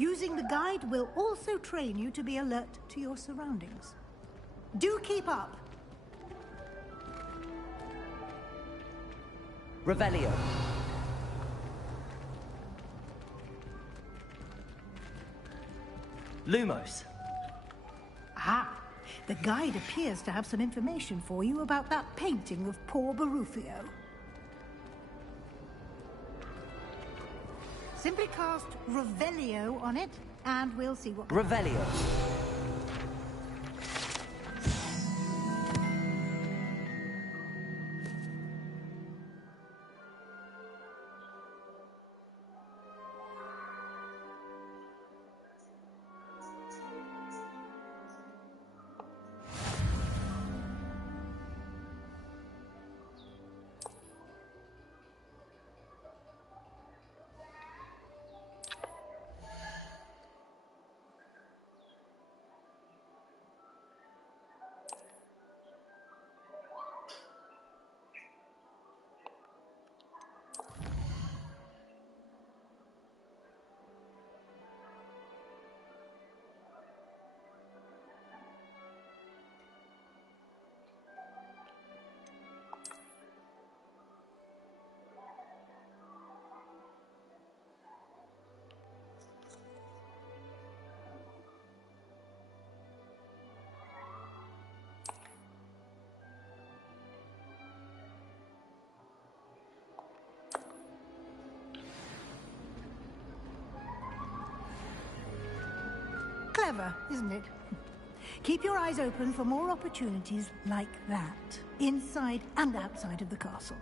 Using the guide will also train you to be alert to your surroundings. Do keep up. Revelio. Lumos. Ah, the guide appears to have some information for you about that painting of poor Barufio. Simply cast Revelio on it, and we'll see what... Revelio. Clever, isn't it? Keep your eyes open for more opportunities like that, inside and outside of the castle.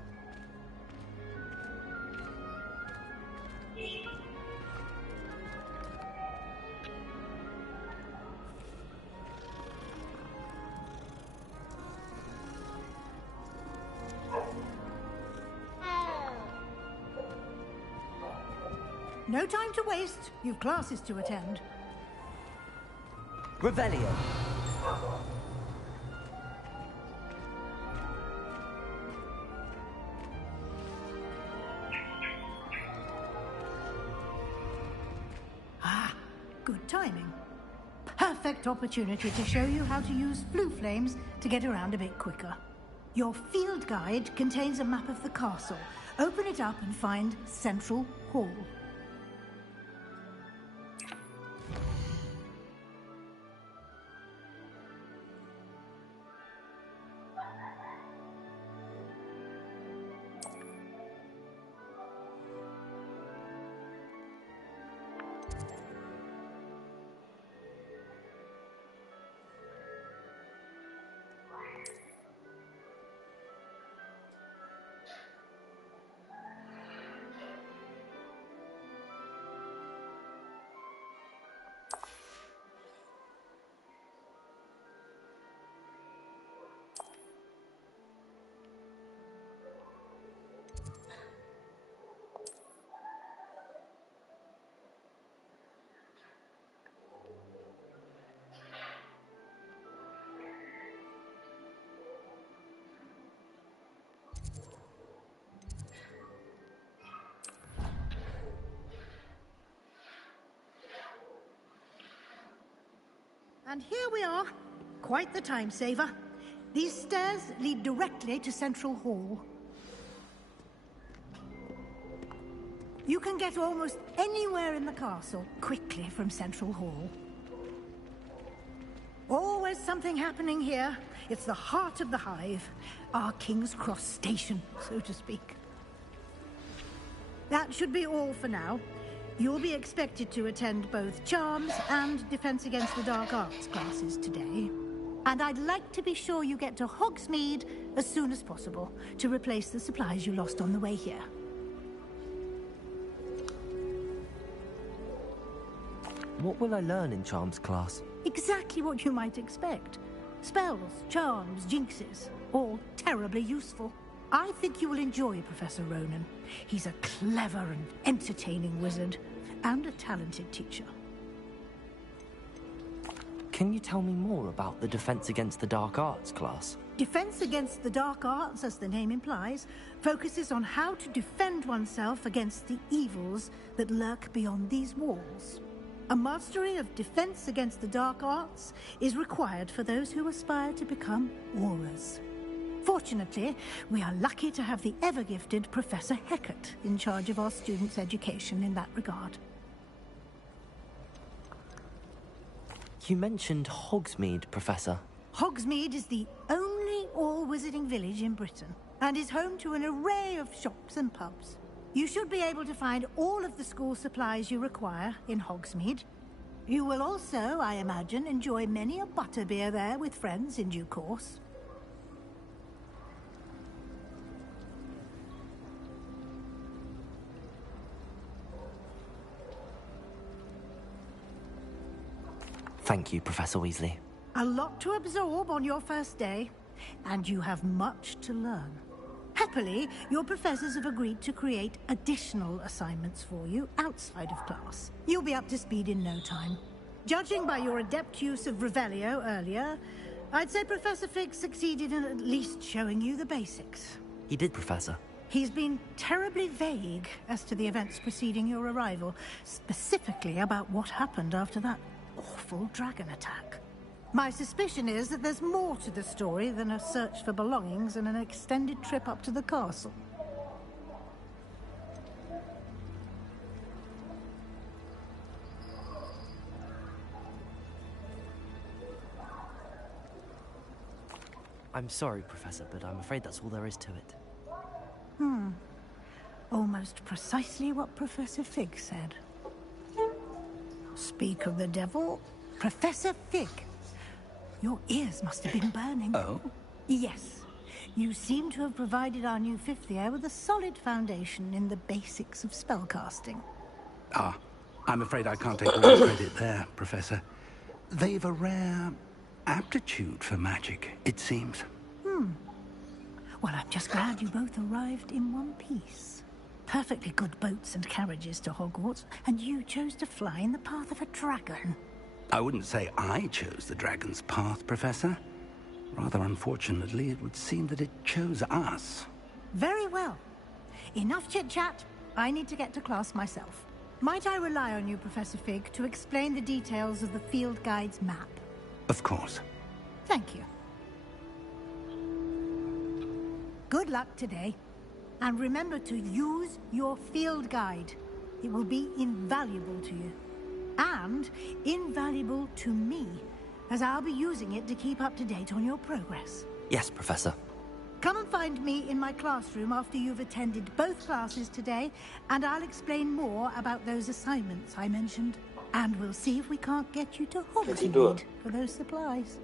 No time to waste. You've classes to attend. Revelio. Ah, good timing. Perfect opportunity to show you how to use flue flames to get around a bit quicker. Your field guide contains a map of the castle. Open it up and find Central Hall. And here we are. Quite the time saver. These stairs lead directly to Central Hall. You can get almost anywhere in the castle quickly from Central Hall. Always something happening here. It's the heart of the hive. Our King's Cross station, so to speak. That should be all for now. You'll be expected to attend both Charms and Defense Against the Dark Arts classes today. And I'd like to be sure you get to Hogsmeade as soon as possible to replace the supplies you lost on the way here. What will I learn in Charms class? Exactly what you might expect. Spells, charms, jinxes, all terribly useful. I think you will enjoy Professor Ronan. He's a clever and entertaining wizard, and a talented teacher. Can you tell me more about the Defense Against the Dark Arts class? Defense Against the Dark Arts, as the name implies, focuses on how to defend oneself against the evils that lurk beyond these walls. A mastery of defense against the dark arts is required for those who aspire to become aurors. Fortunately, we are lucky to have the ever-gifted Professor Heckert in charge of our students' education in that regard. You mentioned Hogsmeade, Professor. Hogsmeade is the only all-wizarding village in Britain and is home to an array of shops and pubs. You should be able to find all of the school supplies you require in Hogsmeade. You will also, I imagine, enjoy many a butterbeer there with friends in due course. Thank you, Professor Weasley. A lot to absorb on your first day, and you have much to learn. Happily, your professors have agreed to create additional assignments for you outside of class. You'll be up to speed in no time. Judging by your adept use of Revelio earlier, I'd say Professor Fig succeeded in at least showing you the basics. He did, Professor. He's been terribly vague as to the events preceding your arrival, specifically about what happened after that awful dragon attack. My suspicion is that there's more to the story than a search for belongings and an extended trip up to the castle. I'm sorry, Professor, but I'm afraid that's all there is to it. Almost precisely what Professor Fig said. Speak of the devil, Professor Fig. Your ears must have been burning. Oh? Yes. You seem to have provided our new fifth year with a solid foundation in the basics of spellcasting. Ah, I'm afraid I can't take all the credit there, Professor. They've a rare aptitude for magic, it seems. Well, I'm just glad you both arrived in one piece. Perfectly good boats and carriages to Hogwarts, and you chose to fly in the path of a dragon. I wouldn't say I chose the dragon's path, Professor. Rather unfortunately, it would seem that it chose us. Very well. Enough chit-chat. I need to get to class myself. Might I rely on you, Professor Fig, to explain the details of the field guide's map? Of course. Thank you. Good luck today. And remember to use your field guide. It will be invaluable to you. And invaluable to me, as I'll be using it to keep up to date on your progress. Yes, Professor. Come and find me in my classroom after you've attended both classes today, and I'll explain more about those assignments I mentioned. And we'll see if we can't get you to Hogsmeade for those supplies.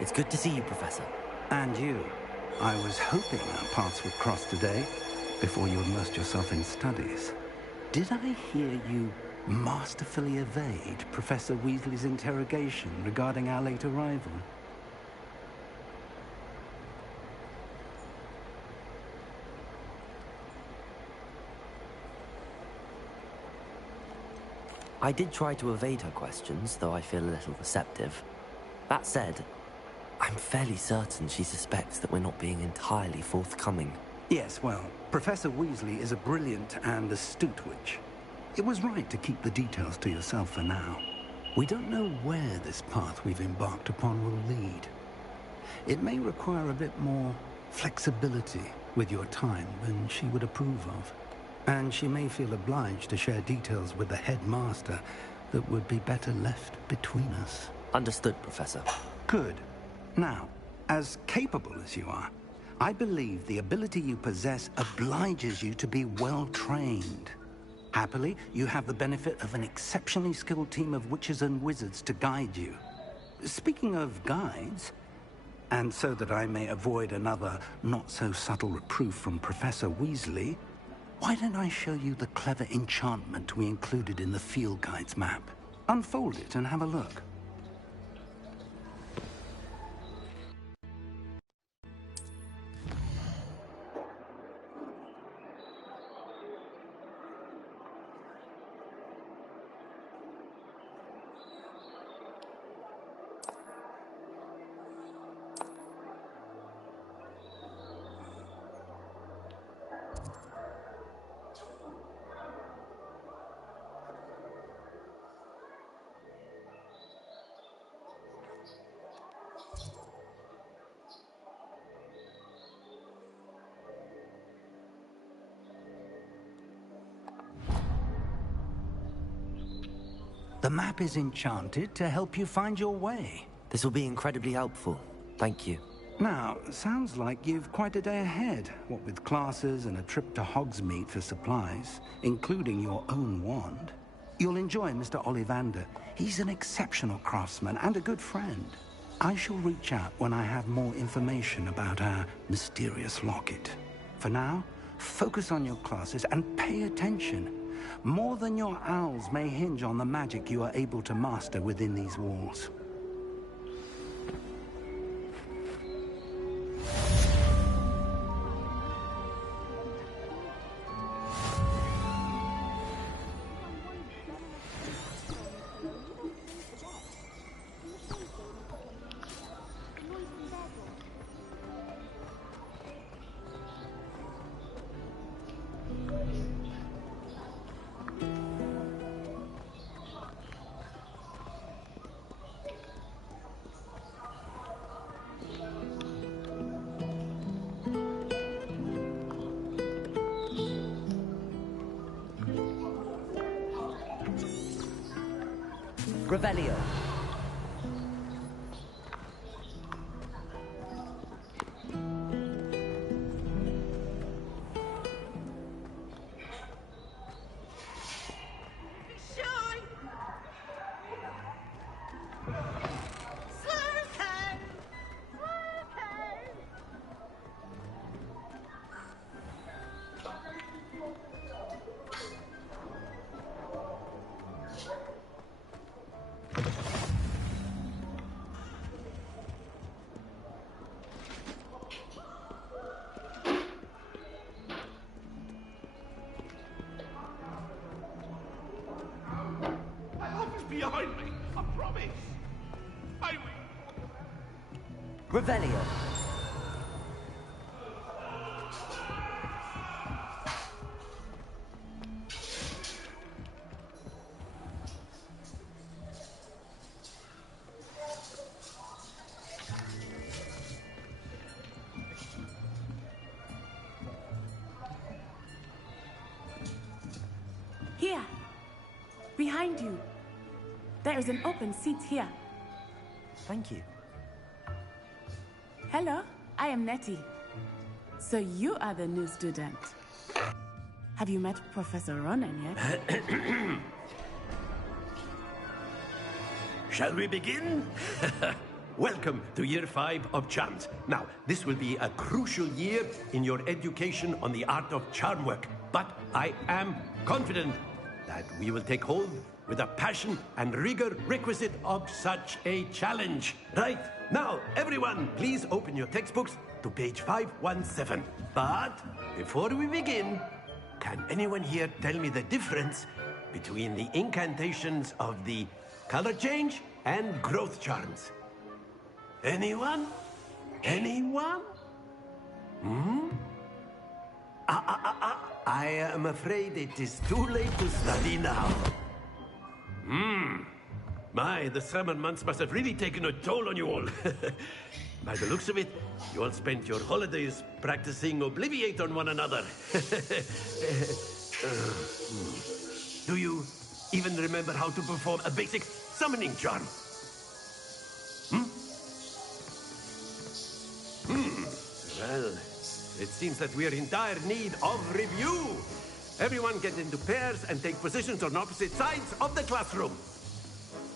It's good to see you, Professor. And you. I was hoping our paths would cross today, before you immersed yourself in studies. Did I hear you masterfully evade Professor Weasley's interrogation regarding our late arrival? I did try to evade her questions, though I feel a little receptive. That said, I'm fairly certain she suspects that we're not being entirely forthcoming. Yes, well, Professor Weasley is a brilliant and astute witch. It was right to keep the details to yourself for now. We don't know where this path we've embarked upon will lead. It may require a bit more flexibility with your time than she would approve of. And she may feel obliged to share details with the headmaster that would be better left between us. Understood, Professor. Good. Now, as capable as you are, I believe the ability you possess obliges you to be well-trained. Happily, you have the benefit of an exceptionally skilled team of witches and wizards to guide you. Speaking of guides, and so that I may avoid another not-so-subtle reproof from Professor Weasley, why don't I show you the clever enchantment we included in the field guide's map? Unfold it and have a look. The map is enchanted to help you find your way. This will be incredibly helpful. Thank you. Now, sounds like you've quite a day ahead, what with classes and a trip to Hogsmeade for supplies, including your own wand. You'll enjoy Mr. Ollivander. He's an exceptional craftsman and a good friend. I shall reach out when I have more information about our mysterious locket. For now, focus on your classes and pay attention. More than your owls may hinge on the magic you are able to master within these walls. Revelio. Behind me, I promise. I will. Revelio. Here, behind you. There is an open seat here. Thank you. Hello, I am Nettie. So you are the new student. Have you met Professor Ronan yet? Shall we begin? Welcome to Year 5 of Charms. Now, this will be a crucial year in your education on the art of charm work. But I am confident that we will take hold with the passion and rigor requisite of such a challenge. Right, now, everyone, please open your textbooks to page 517. But before we begin, can anyone here tell me the difference between the incantations of the color change and growth charms? Anyone? Anyone? I am afraid it is too late to study now. My, the summer months must have really taken a toll on you all. By the looks of it, you all spent your holidays practicing Obliviate on one another. Do you even remember how to perform a basic summoning charm? Well, it seems that we are in dire need of review. Everyone get into pairs and take positions on opposite sides of the classroom.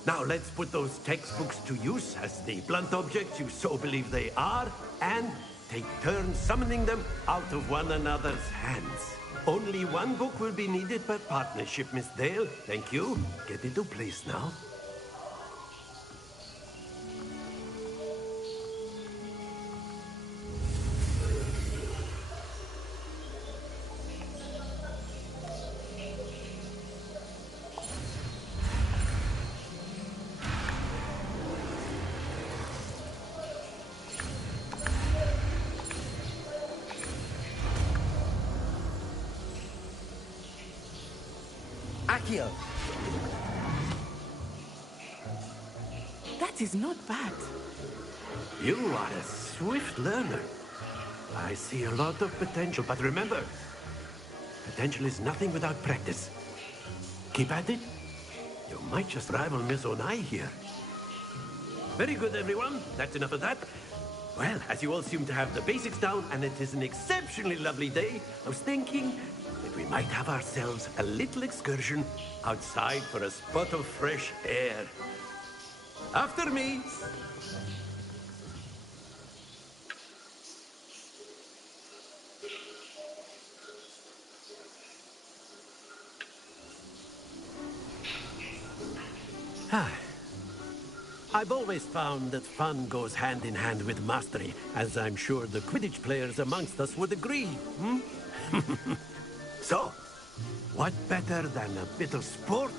Now let's put those textbooks to use as the blunt objects you so believe they are, and take turns summoning them out of one another's hands. Only one book will be needed per partnership, Miss Dale. Thank you. Get into place now. Accio. That is not bad. You are a swift learner. I see a lot of potential, but remember, potential is nothing without practice. Keep at it. You might just rival Miss Onai here. Very good, everyone. That's enough of that. Well, as you all seem to have the basics down, and it is an exceptionally lovely day, I was thinking that we might have ourselves a little excursion outside for a spot of fresh air. After me. I've always found that fun goes hand in hand with mastery, as I'm sure the Quidditch players amongst us would agree. So, what better than a bit of sport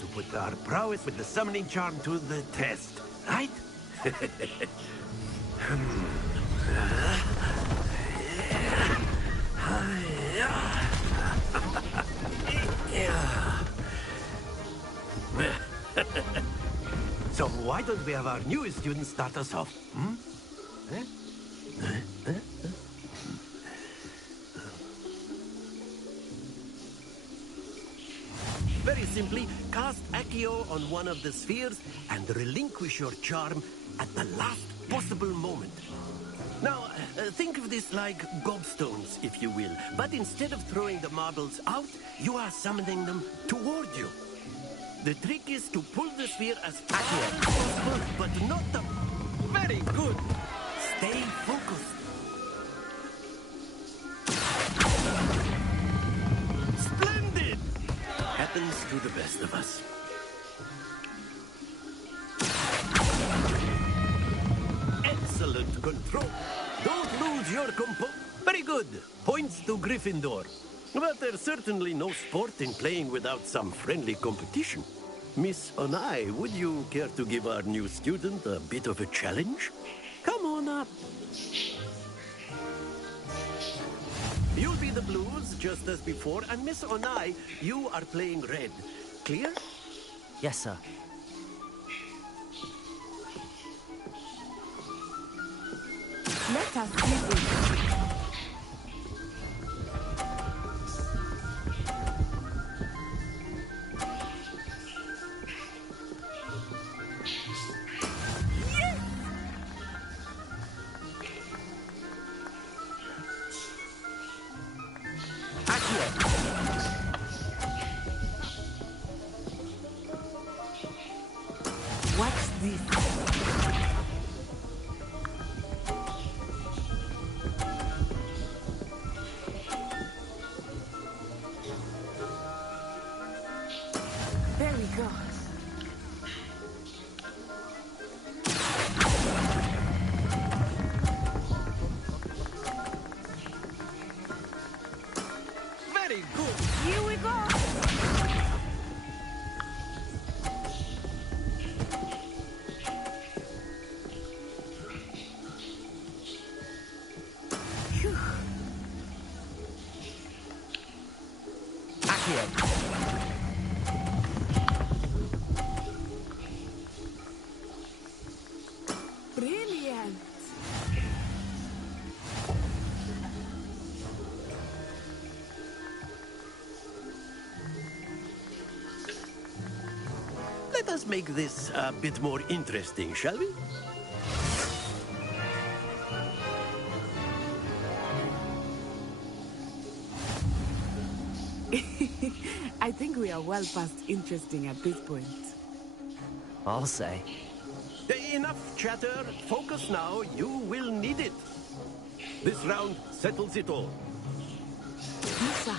to put our prowess with the summoning charm to the test, right? So why don't we have our newest student start us off? Very simply, cast Accio on one of the spheres and relinquish your charm at the last possible moment. Now, think of this like gobstones, if you will. But instead of throwing the marbles out, you are summoning them toward you. The trick is to pull the sphere as far as possible, but not the... Very good. Stay focused. Splendid! Happens to the best of us. Excellent control. Don't lose your compo... Very good. Points to Gryffindor. But there's certainly no sport in playing without some friendly competition. Miss Onai, would you care to give our new student a bit of a challenge? Come on up. You'll be the blues, just as before, and Miss Onai, you are playing red. Clear? Yes, sir. Let us begin. What's this? There we go. Very good. Here we go. Brilliant. Let us make this a bit more interesting, shall we? I think we are well past interesting at this point. I'll say. Enough chatter. Focus now. You will need it. This round settles it all. What's up?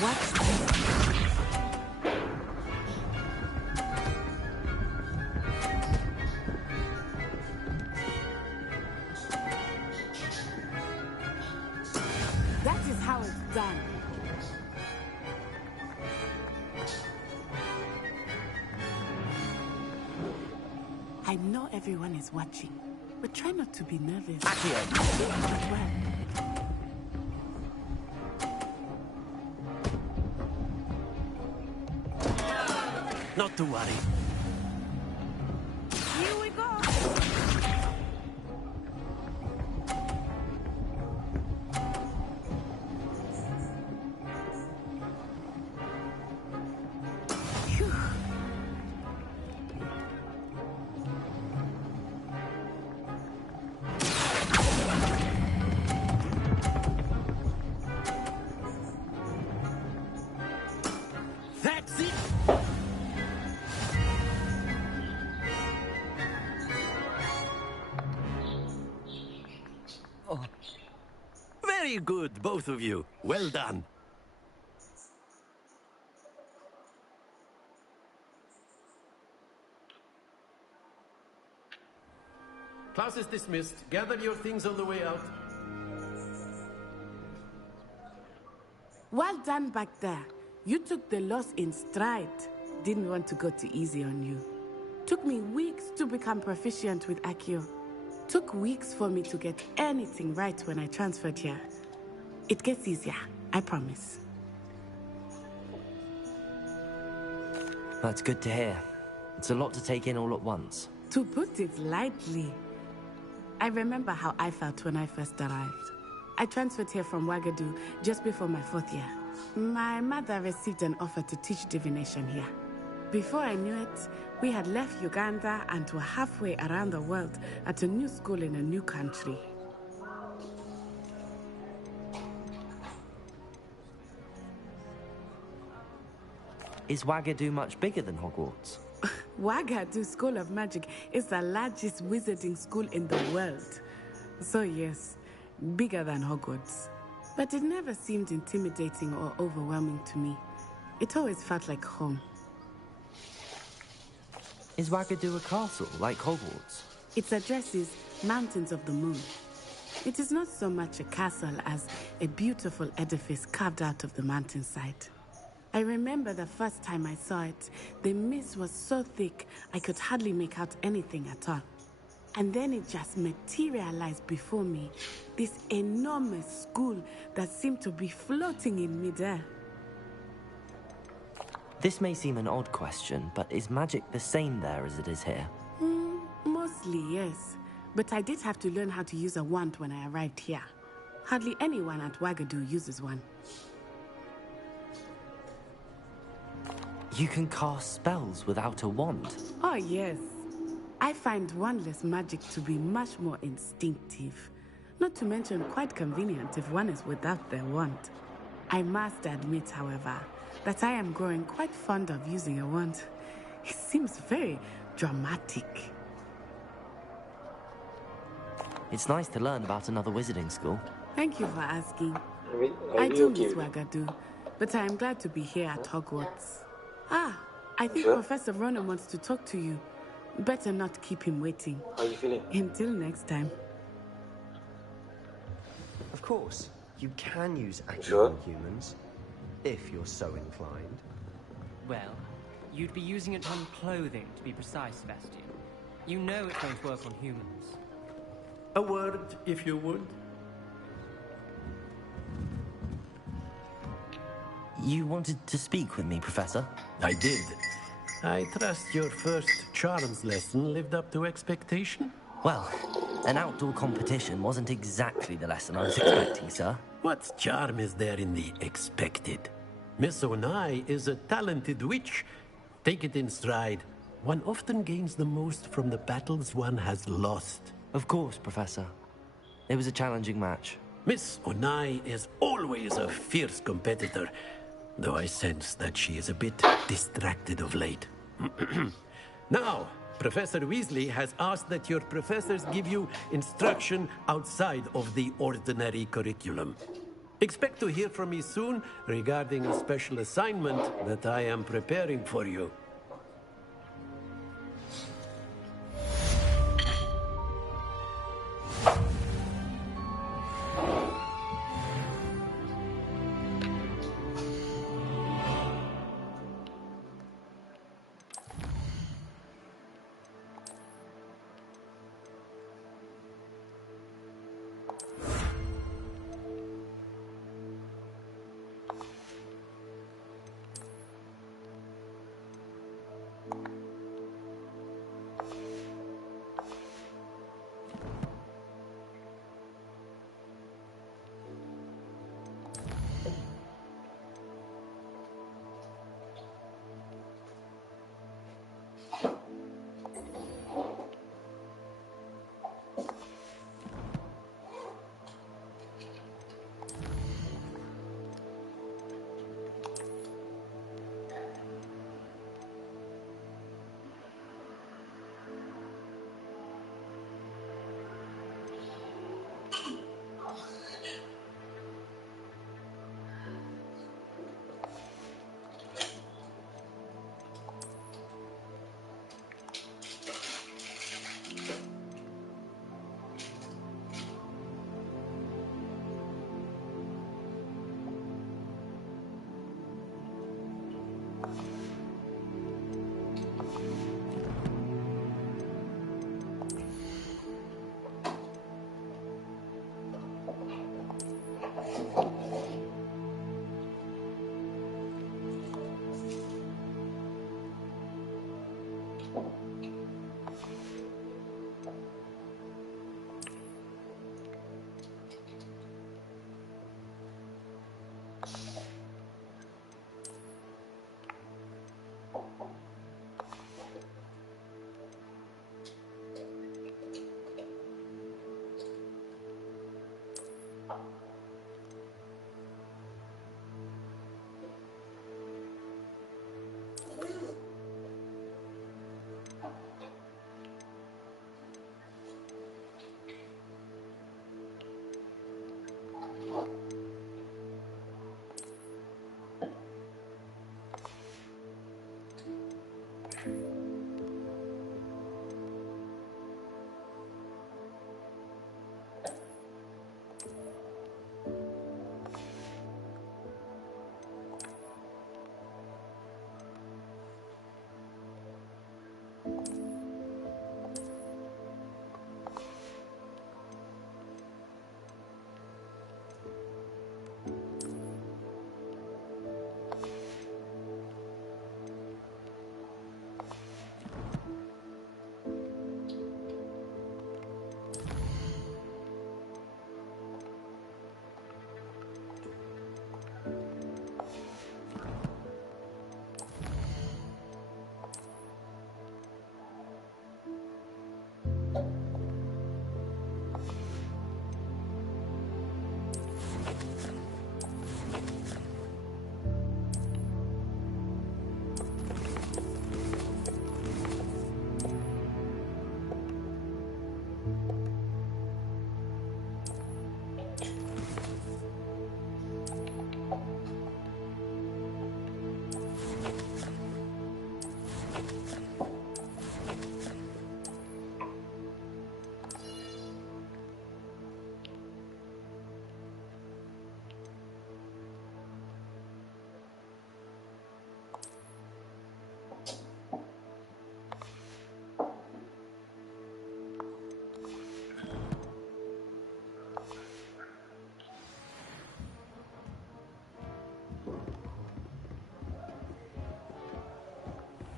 What's this? That is how it's done. I know everyone is watching, but try not to be nervous. Accio! Well, Not to worry. here we go. Phew. That's it! Very good, both of you. Well done. Class is dismissed. Gather your things on the way out. Well done back there. You took the loss in stride. Didn't want to go too easy on you. Took me weeks to become proficient with Accio. Took weeks for me to get anything right when I transferred here. It gets easier, I promise. That's good to hear. It's a lot to take in all at once. To put it lightly, I remember how I felt when I first arrived. I transferred here from Ouagadougou just before my 4th year. My mother received an offer to teach divination here. Before I knew it, we had left Uganda and were halfway around the world at a new school in a new country. Is Ouagadougou much bigger than Hogwarts? Ouagadougou School of Magic is the largest wizarding school in the world. So yes, bigger than Hogwarts. But it never seemed intimidating or overwhelming to me. It always felt like home. Is Ouagadougou a castle, like Hogwarts? Its address is Mountains of the Moon. It is not so much a castle as a beautiful edifice carved out of the mountainside. I remember the first time I saw it, the mist was so thick I could hardly make out anything at all. And then it just materialized before me, this enormous school that seemed to be floating in midair. This may seem an odd question, but is magic the same there as it is here? Mostly, yes. But I did have to learn how to use a wand when I arrived here. Hardly anyone at Ouagadougou uses one. You can cast spells without a wand? Oh, yes. I find wandless magic to be much more instinctive. Not to mention quite convenient if one is without their wand. I must admit, however, that I am growing quite fond of using a wand. It seems very dramatic. It's nice to learn about another wizarding school. Thank you for asking. Are I you do okay miss with it? Ouagadougou, but I am glad to be here at Hogwarts. Ah, I think Sure. Professor Ronan wants to talk to you. Better not keep him waiting. How are you feeling? Until next time. Of course, you can use Accio Sure. on humans, if you're so inclined. Well, you'd be using it on clothing, to be precise, Sebastian. You know it won't work on humans. A word, if you would. You wanted to speak with me, Professor? I did. I trust your first charms lesson lived up to expectation? Well, an outdoor competition wasn't exactly the lesson I was expecting, sir. What charm is there in the expected? Miss Onai is a talented witch. Take it in stride. One often gains the most from the battles one has lost. Of course, Professor. It was a challenging match. Miss Onai is always a fierce competitor, though I sense that she is a bit distracted of late. Now, Professor Weasley has asked that your professors give you instruction outside of the ordinary curriculum. Expect to hear from me soon regarding a special assignment that I am preparing for you.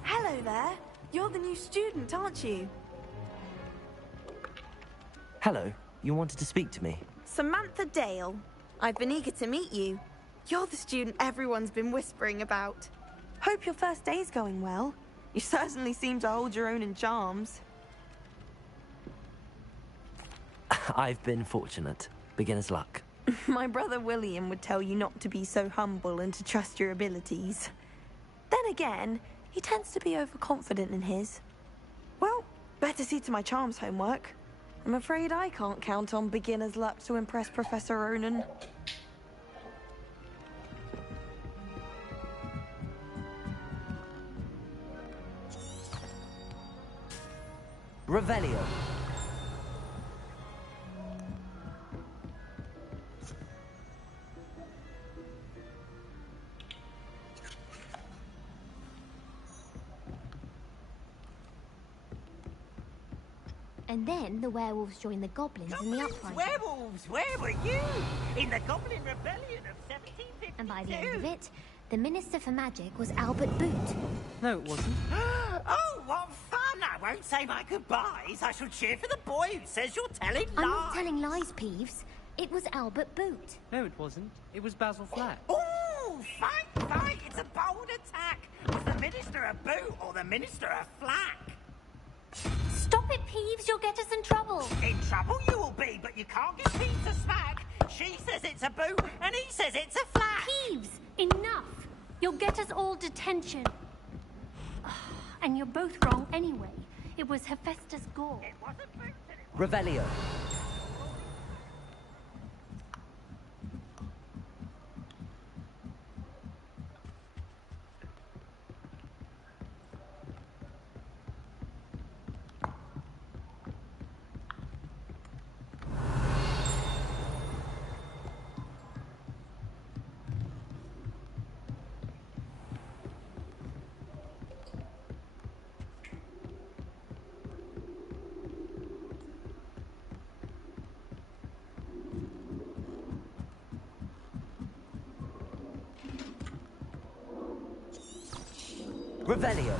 Hello there. You're the new student, aren't you? Hello, you wanted to speak to me? Samantha Dale. I've been eager to meet you. You're the student everyone's been whispering about. Hope your first day's going well. You certainly seem to hold your own in charms. I've been fortunate. Beginner's luck. My brother William would tell you not to be so humble and to trust your abilities. Then again, he tends to be overconfident in his. Well, better see to my charms homework. I'm afraid I can't count on beginner's luck to impress Professor Ronan. Revelio. And then the werewolves joined the goblins in the uprising. Werewolves! Where were you? In the Goblin Rebellion of 1752. And by the end of it, the Minister for Magic was Albert Boot. No, it wasn't. Oh, what fun! I won't say my goodbyes. I shall cheer for the boy who says you're telling lies. I'm not telling lies, Peeves. It was Albert Boot. No, it wasn't. It was Basil Flack. Oh, fight, fight! It's a bold attack. Was the Minister a boot or the Minister a flack? Stop it, Peeves. You'll get us in trouble. In trouble you will be, but you can't get Peeves to smack. She says it's a boot, and he says it's a flack. Peeves, enough. You'll get us all detention. And you're both wrong anyway. It was Hephaestus Gore. It wasn't boot. Revelio. Revelio.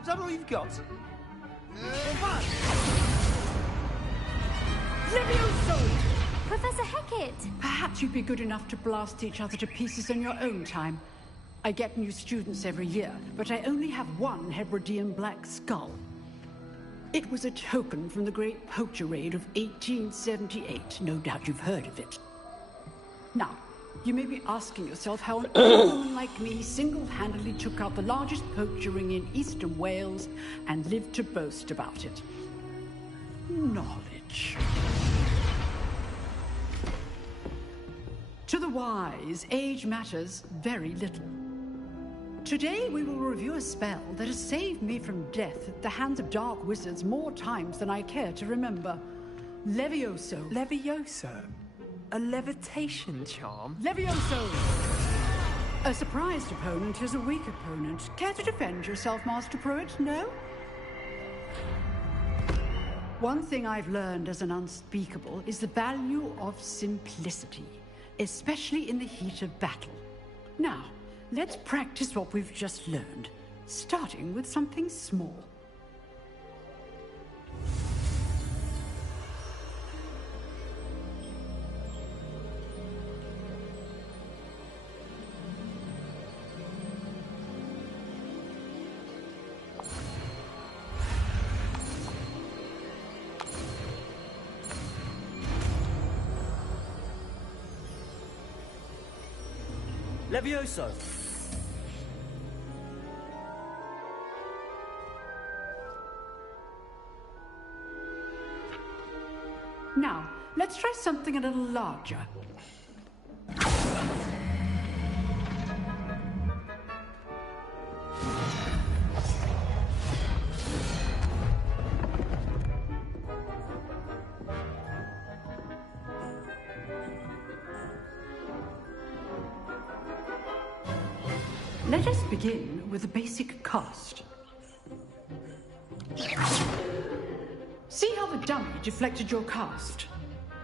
Is that all you've got? Professor Hecat! Perhaps you'd be good enough to blast each other to pieces in your own time. I get new students every year, but I only have one Hebridean black skull. It was a token from the Great Poacher Raid of 1878. No doubt you've heard of it. Now, you may be asking yourself how an old woman like me single-handedly took out the largest poacher ring in eastern Wales and lived to boast about it. Knowledge. To the wise, age matters very little. Today we will review a spell that has saved me from death at the hands of dark wizards more times than I care to remember. Levioso. Levioso? A levitation charm? Levioso! A surprised opponent is a weak opponent. Care to defend yourself, Master Pruitt? No? One thing I've learned as an unspeakable is the value of simplicity, especially in the heat of battle. Now, let's practice what we've just learned, starting with something small. Levioso! Now, let's try something a little larger. Let us begin with a basic cast. See how the dummy deflected your cast?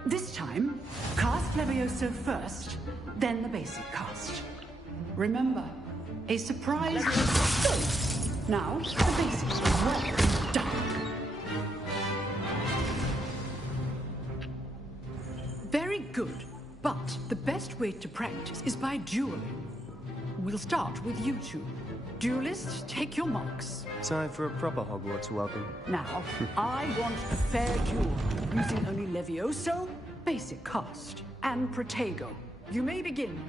This time, cast Levioso first, then the basic cast. Remember, a surprise... Now, the basic. Well done. Very good, but the best way to practice is by dueling. We'll start with you two. Duelists, take your marks. Time for a proper Hogwarts welcome. Now, I want a fair duel, using only Levioso, basic cast, and Protego. You may begin.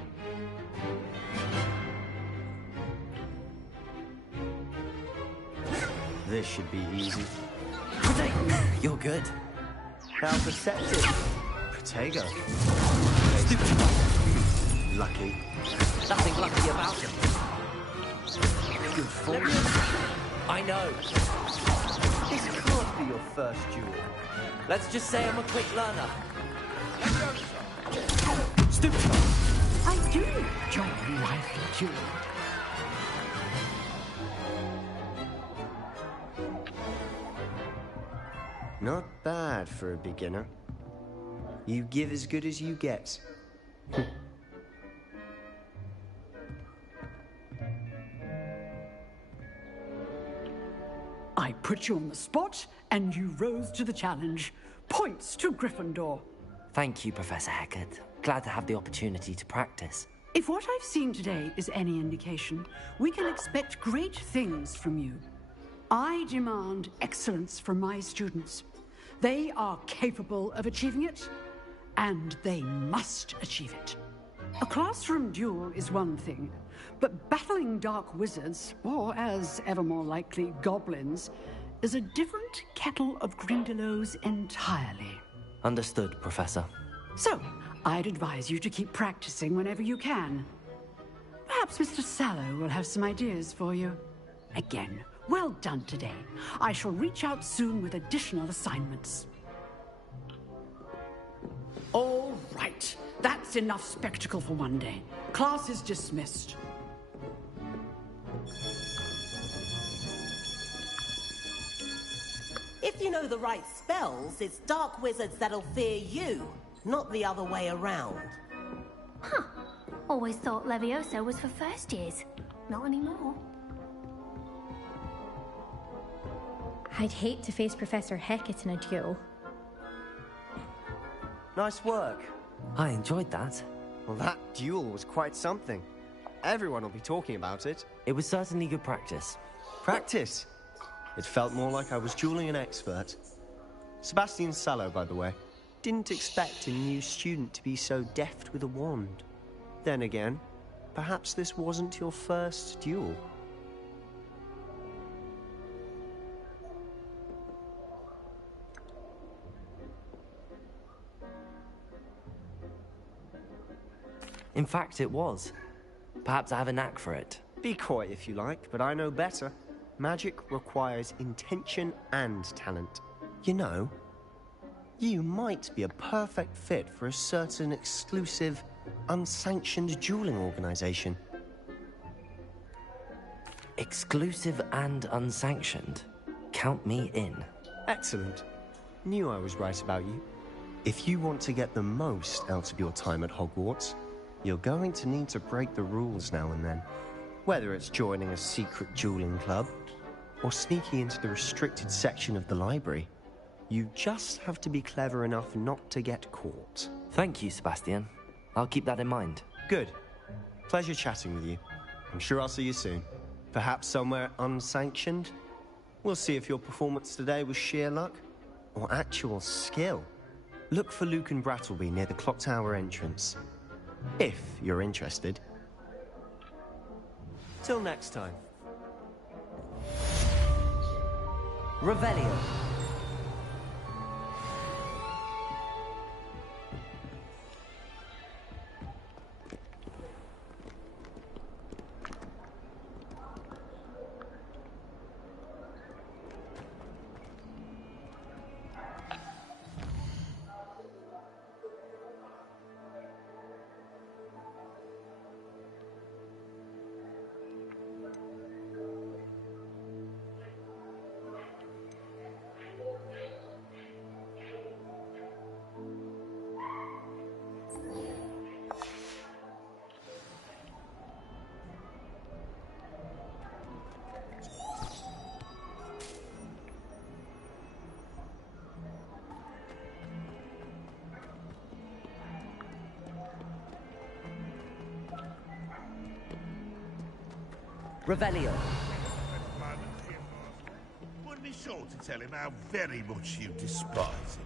This should be easy. Protego, you're good. How perceptive. Protego. Stupid. Lucky. Nothing lucky about him. Good form. I know. This can't be your first duel. Let's just say I'm a quick learner. Stupid. I do enjoy a lively duel. Not bad for a beginner. You give as good as you get. I put you on the spot, and you rose to the challenge. Points to Gryffindor. Thank you, Professor Hecat. Glad to have the opportunity to practice. If what I've seen today is any indication, we can expect great things from you. I demand excellence from my students. They are capable of achieving it, and they must achieve it. A classroom duel is one thing, but battling dark wizards, or as ever more likely, goblins, is a different kettle of Grindylows entirely. Understood, Professor. So, I'd advise you to keep practicing whenever you can. Perhaps Mr. Sallow will have some ideas for you. Again, well done today. I shall reach out soon with additional assignments. All right. That's enough spectacle for one day. Class is dismissed. If you know the right spells, it's dark wizards that'll fear you, not the other way around. Huh. Always thought Levioso was for first years. Not anymore. I'd hate to face Professor Hecat in a duel. Nice work. I enjoyed that. Well, that duel was quite something. Everyone will be talking about it. It was certainly good practice. Practice? It felt more like I was dueling an expert. Sebastian Sallow, by the way. Didn't expect a new student to be so deft with a wand. Then again, perhaps this wasn't your first duel. In fact, it was. Perhaps I have a knack for it. Be coy if you like, but I know better. Magic requires intention and talent. You know, you might be a perfect fit for a certain exclusive, unsanctioned dueling organization. Exclusive and unsanctioned? Count me in. Excellent. Knew I was right about you. If you want to get the most out of your time at Hogwarts, you're going to need to break the rules now and then. Whether it's joining a secret dueling club, or sneaking into the restricted section of the library, you just have to be clever enough not to get caught. Thank you, Sebastian. I'll keep that in mind. Good. Pleasure chatting with you. I'm sure I'll see you soon. Perhaps somewhere unsanctioned? We'll see if your performance today was sheer luck, or actual skill. Look for Luke and Brattleby near the Clock Tower entrance. If you're interested. Till next time. Revelio. Revelio. Would be sure to tell him how very much you despise him.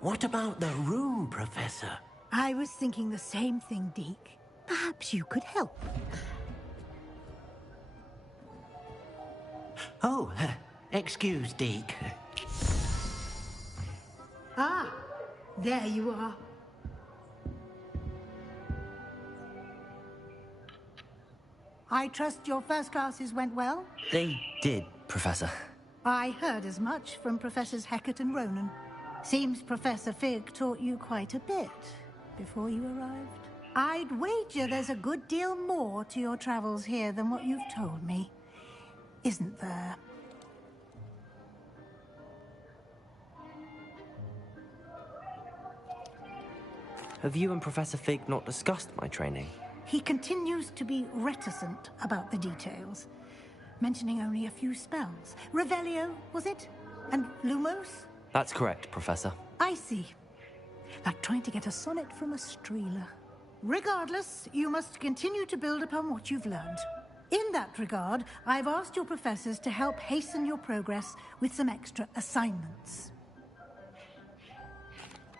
What about the room, Professor? I was thinking the same thing, Deke. Perhaps you could help. Oh, excuse, Deke. Ah, there you are. I trust your first classes went well? They did, Professor. I heard as much from Professors Hecat and Ronan. Seems Professor Fig taught you quite a bit before you arrived. I'd wager there's a good deal more to your travels here than what you've told me. Isn't there? Have you and Professor Fig not discussed my training? He continues to be reticent about the details, mentioning only a few spells. Revelio, was it? And Lumos? That's correct, Professor. I see. Like trying to get a sonnet from a streeler. Regardless, you must continue to build upon what you've learned. In that regard, I've asked your professors to help hasten your progress with some extra assignments.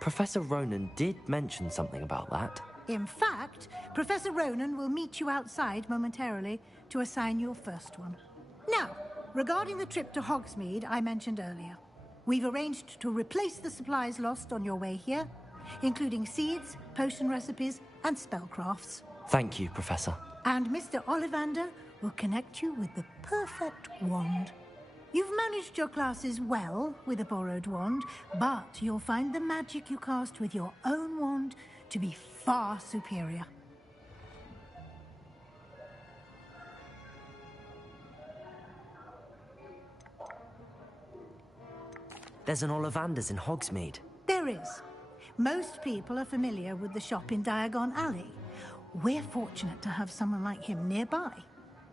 Professor Ronan did mention something about that. In fact, Professor Ronan will meet you outside momentarily to assign your first one. Now, regarding the trip to Hogsmeade I mentioned earlier, we've arranged to replace the supplies lost on your way here, including seeds, potion recipes, and spellcrafts. Thank you, Professor. And Mr. Ollivander will connect you with the perfect wand. You've managed your classes well with a borrowed wand, but you'll find the magic you cast with your own wand to be far superior. There's an Ollivander's in Hogsmeade. There is. Most people are familiar with the shop in Diagon Alley. We're fortunate to have someone like him nearby.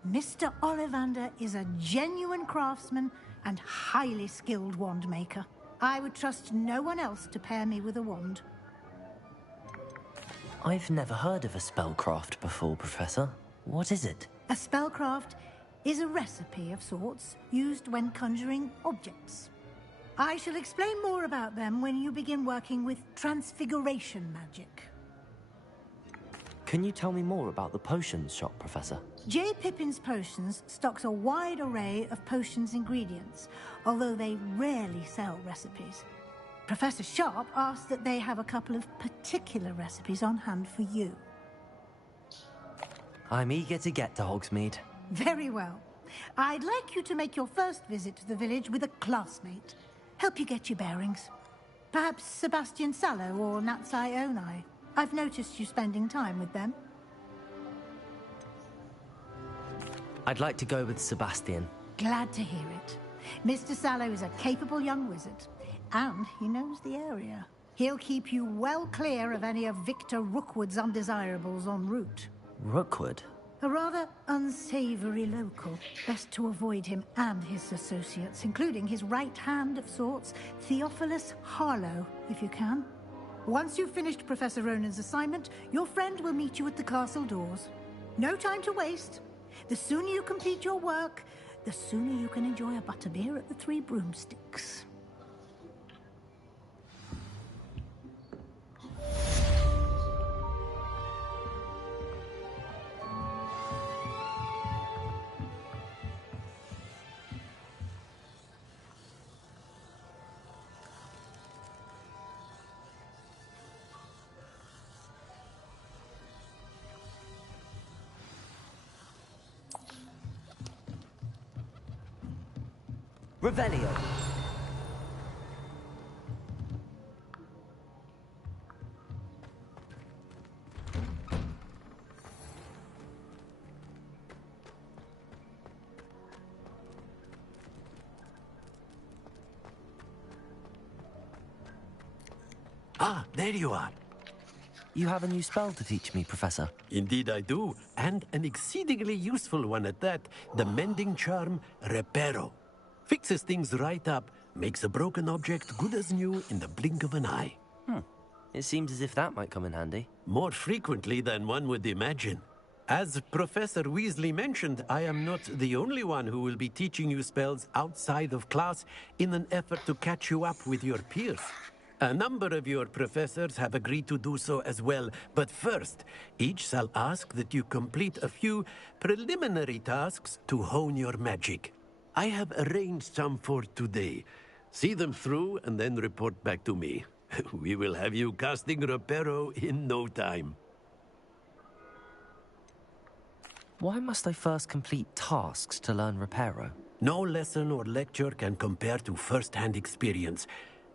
Mr. Ollivander is a genuine craftsman and highly skilled wand maker. I would trust no one else to pair me with a wand. I've never heard of a spellcraft before, Professor. What is it? A spellcraft is a recipe of sorts used when conjuring objects. I shall explain more about them when you begin working with transfiguration magic. Can you tell me more about the potions shop, Professor? J. Pippin's Potions stocks a wide array of potions ingredients, although they rarely sell recipes. Professor Sharp asked that they have a couple of particular recipes on hand for you. I'm eager to get to Hogsmeade. Very well. I'd like you to make your first visit to the village with a classmate. Help you get your bearings. Perhaps Sebastian Sallow or Natsai Onai. I've noticed you spending time with them. I'd like to go with Sebastian. Glad to hear it. Mr. Sallow is a capable young wizard, and he knows the area. He'll keep you well clear of any of Victor Rookwood's undesirables en route. Rookwood? A rather unsavory local. Best to avoid him and his associates, including his right hand of sorts, Theophilus Harlow, if you can. Once you've finished Professor Ronan's assignment, your friend will meet you at the castle doors. No time to waste. The sooner you complete your work, the sooner you can enjoy a butterbeer at the Three Broomsticks. Revelio. Ah, there you are. You have a new spell to teach me, Professor. Indeed I do, and an exceedingly useful one at that. The mending charm, Reparo. Fixes things right up, makes a broken object good as new in the blink of an eye. It seems as if that might come in handy. More frequently than one would imagine. As Professor Weasley mentioned, I am not the only one who will be teaching you spells outside of class in an effort to catch you up with your peers. A number of your professors have agreed to do so as well, but first, each shall ask that you complete a few preliminary tasks to hone your magic. I have arranged some for today. See them through and then report back to me. We will have you casting Reparo in no time. Why must I first complete tasks to learn Reparo? No lesson or lecture can compare to first-hand experience,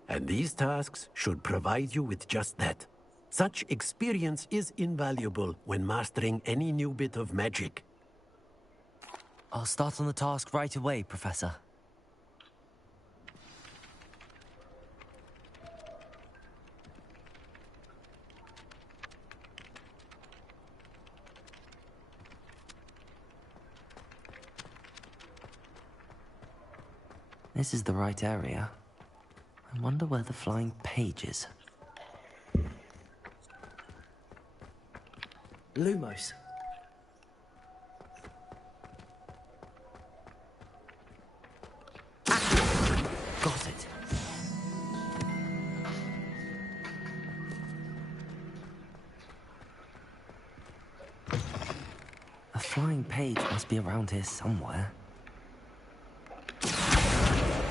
and these tasks should provide you with just that. Such experience is invaluable when mastering any new bit of magic. I'll start on the task right away, Professor. This is the right area. I wonder where the flying page is. Lumos. Got it. A flying page must be around here somewhere.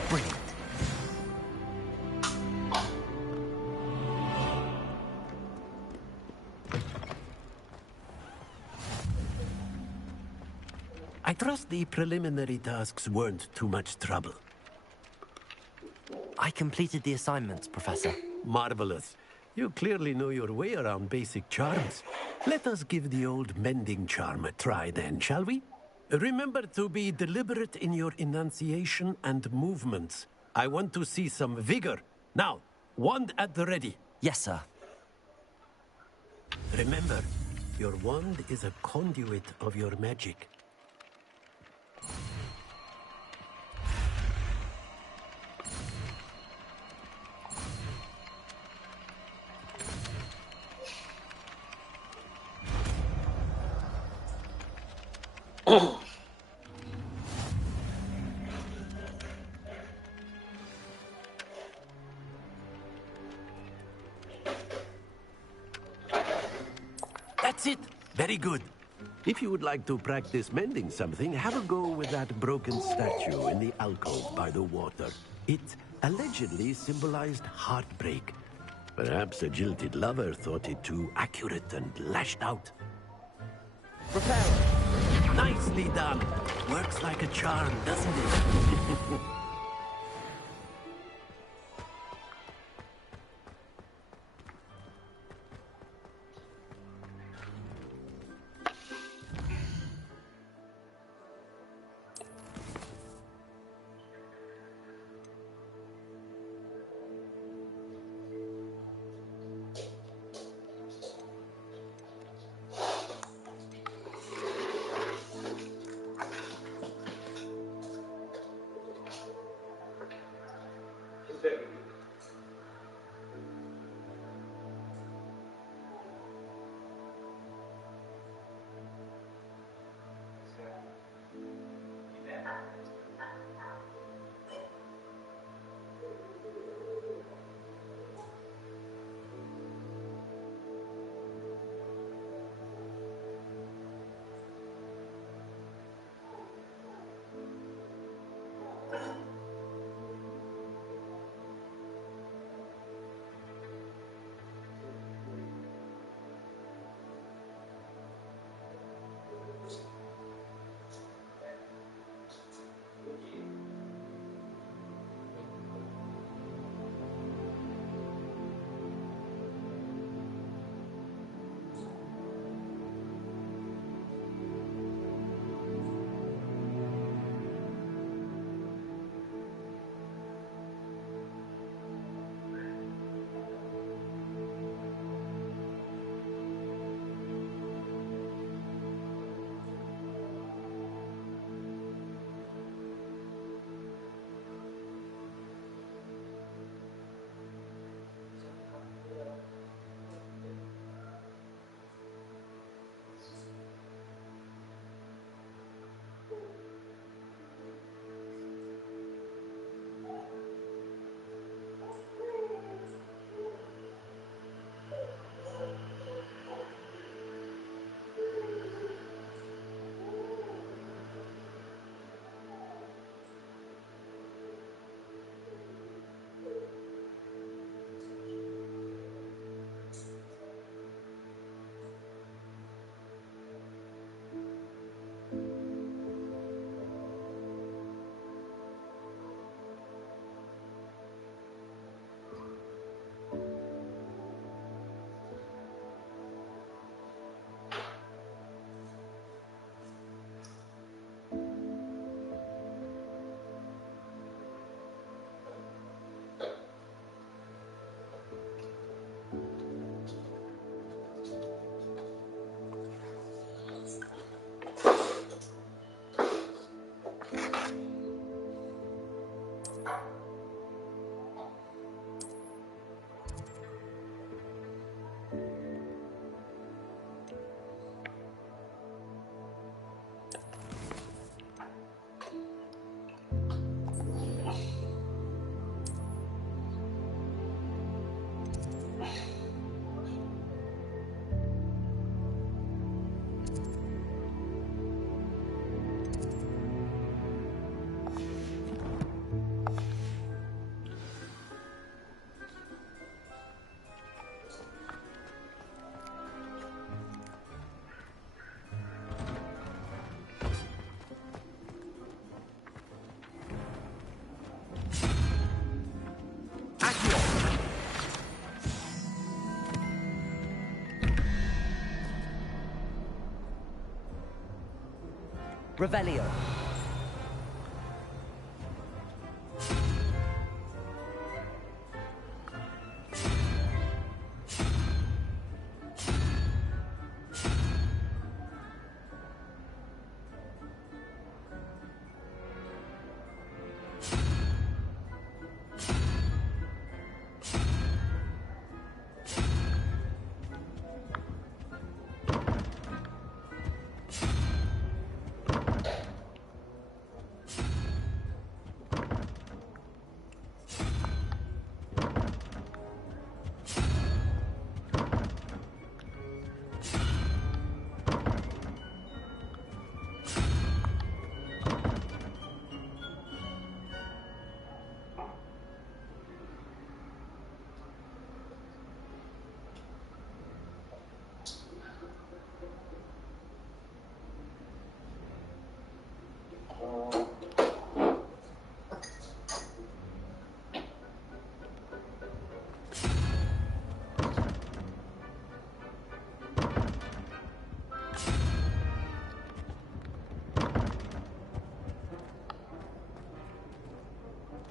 Brilliant. I trust the preliminary tasks weren't too much trouble. I completed the assignments, Professor. Marvelous. You clearly know your way around basic charms. Let us give the old mending charm a try then, shall we? Remember to be deliberate in your enunciation and movements. I want to see some vigor. Now, wand at the ready. Yes, sir. Remember, your wand is a conduit of your magic. That's it. Very good. If you would like to practice mending something, have a go with that broken statue in the alcove by the water. It allegedly symbolized heartbreak. Perhaps a jilted lover thought it too accurate and lashed out. Reparo. Nicely done. Works like a charm, doesn't it? Revelio.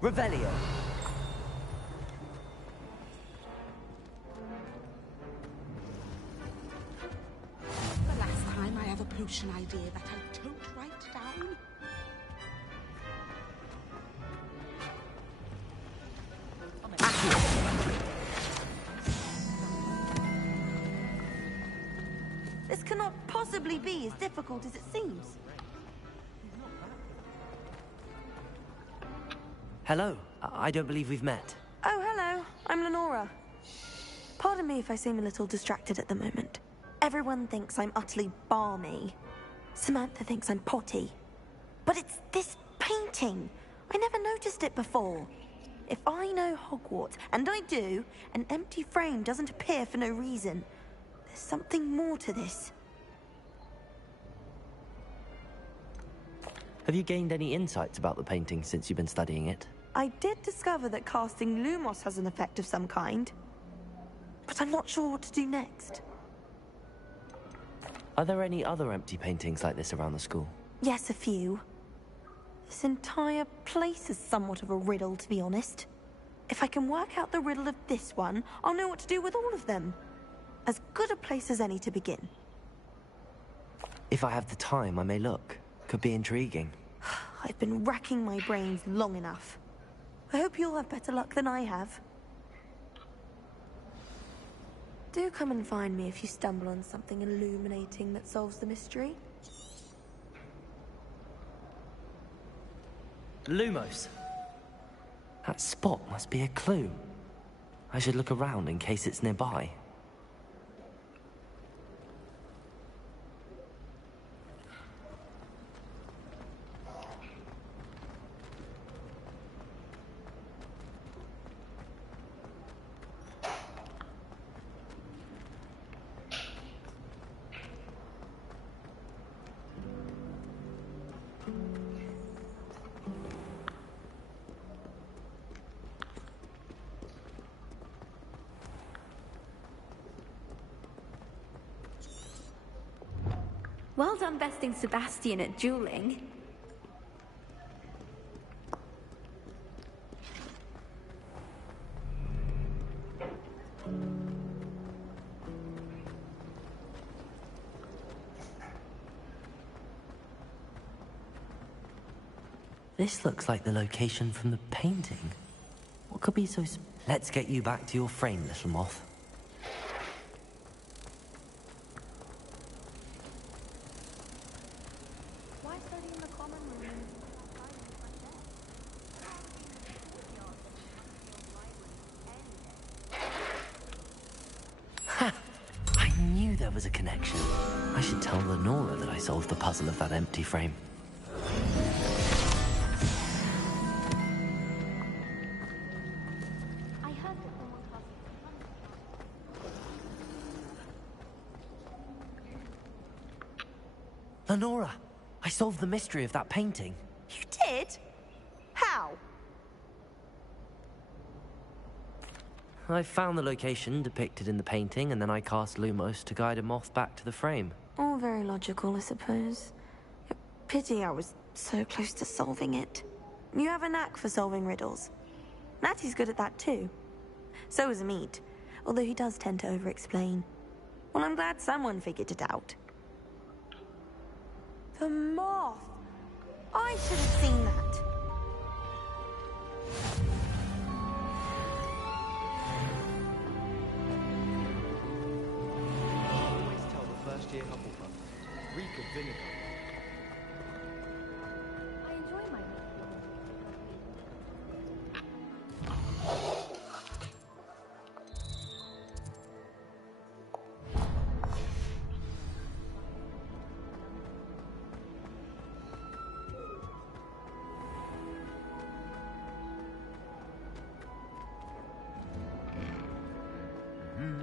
Revelio. The last time I have a potion idea that I don't write down. This cannot possibly be as difficult as it seems. Hello. I don't believe we've met. Oh, hello. I'm Lenora. Pardon me if I seem a little distracted at the moment. Everyone thinks I'm utterly balmy. Samantha thinks I'm potty. But it's this painting. I never noticed it before. If I know Hogwarts, and I do, an empty frame doesn't appear for no reason. There's something more to this. Have you gained any insights about the painting since you've been studying it? I did discover that casting Lumos has an effect of some kind. But I'm not sure what to do next. Are there any other empty paintings like this around the school? Yes, a few. This entire place is somewhat of a riddle, to be honest. If I can work out the riddle of this one, I'll know what to do with all of them. As good a place as any to begin. If I have the time, I may look. Could be intriguing. I've been racking my brains long enough. I hope you'll have better luck than I have. Do come and find me if you stumble on something illuminating that solves the mystery. Lumos. That spot must be a clue. I should look around in case it's nearby. Well done besting Sebastian at dueling. This looks like the location from the painting. What could be so Let's get you back to your frame, little moth. There was a connection. I should tell Lenora that I solved the puzzle of that empty frame. Lenora, I solved the mystery of that painting. You did? How? I found the location depicted in the painting, and then I cast Lumos to guide a moth back to the frame. All very logical, I suppose. Pity I was so close to solving it. You have a knack for solving riddles. Natty's good at that too. So is Amit, although he does tend to over-explain. Well, I'm glad someone figured it out. The moth! I should have seen that. Always tell the first year Hufflepuff. Reek of vinegar. I enjoy my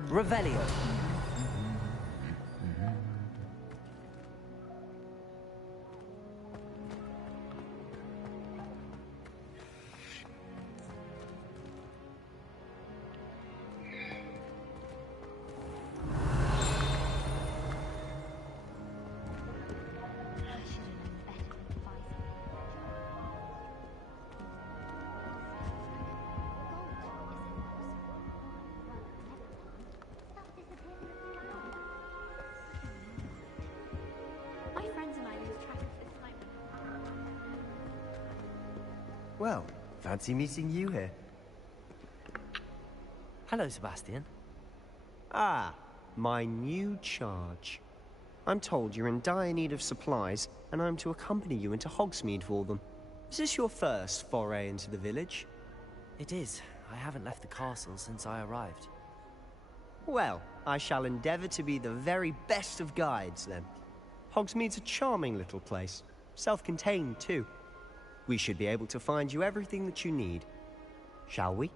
Revelio. Well, fancy meeting you here. Hello, Sebastian. Ah, my new charge. I'm told you're in dire need of supplies, and I'm to accompany you into Hogsmeade for them. Is this your first foray into the village? It is. I haven't left the castle since I arrived. Well, I shall endeavour to be the very best of guides, then. Hogsmeade's a charming little place. Self-contained, too. We should be able to find you everything that you need. Shall we?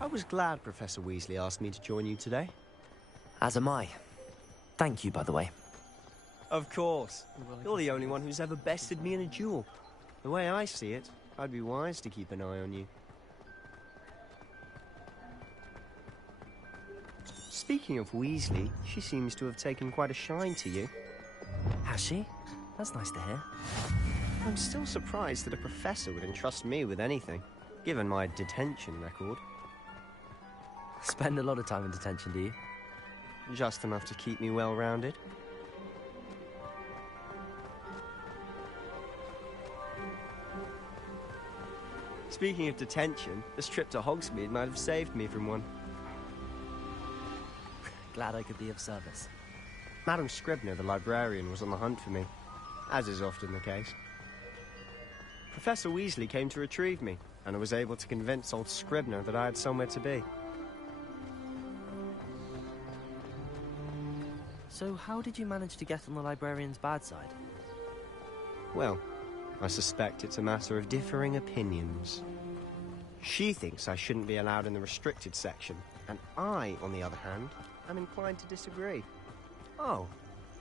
I was glad Professor Weasley asked me to join you today. As am I. Thank you, by the way. Of course. You're the only one who's ever bested me in a duel. The way I see it, I'd be wise to keep an eye on you. Speaking of Weasley, she seems to have taken quite a shine to you. Has she? That's nice to hear. I'm still surprised that a professor would entrust me with anything, given my detention record. Spend a lot of time in detention, do you? Just enough to keep me well-rounded. Speaking of detention, this trip to Hogsmeade might have saved me from one. Glad I could be of service. Madam Scribner, the librarian, was on the hunt for me, as is often the case. Professor Weasley came to retrieve me, and I was able to convince old Scribner that I had somewhere to be. So how did you manage to get on the librarian's bad side? Well, I suspect it's a matter of differing opinions. She thinks I shouldn't be allowed in the restricted section, and I, on the other hand, am inclined to disagree. Oh,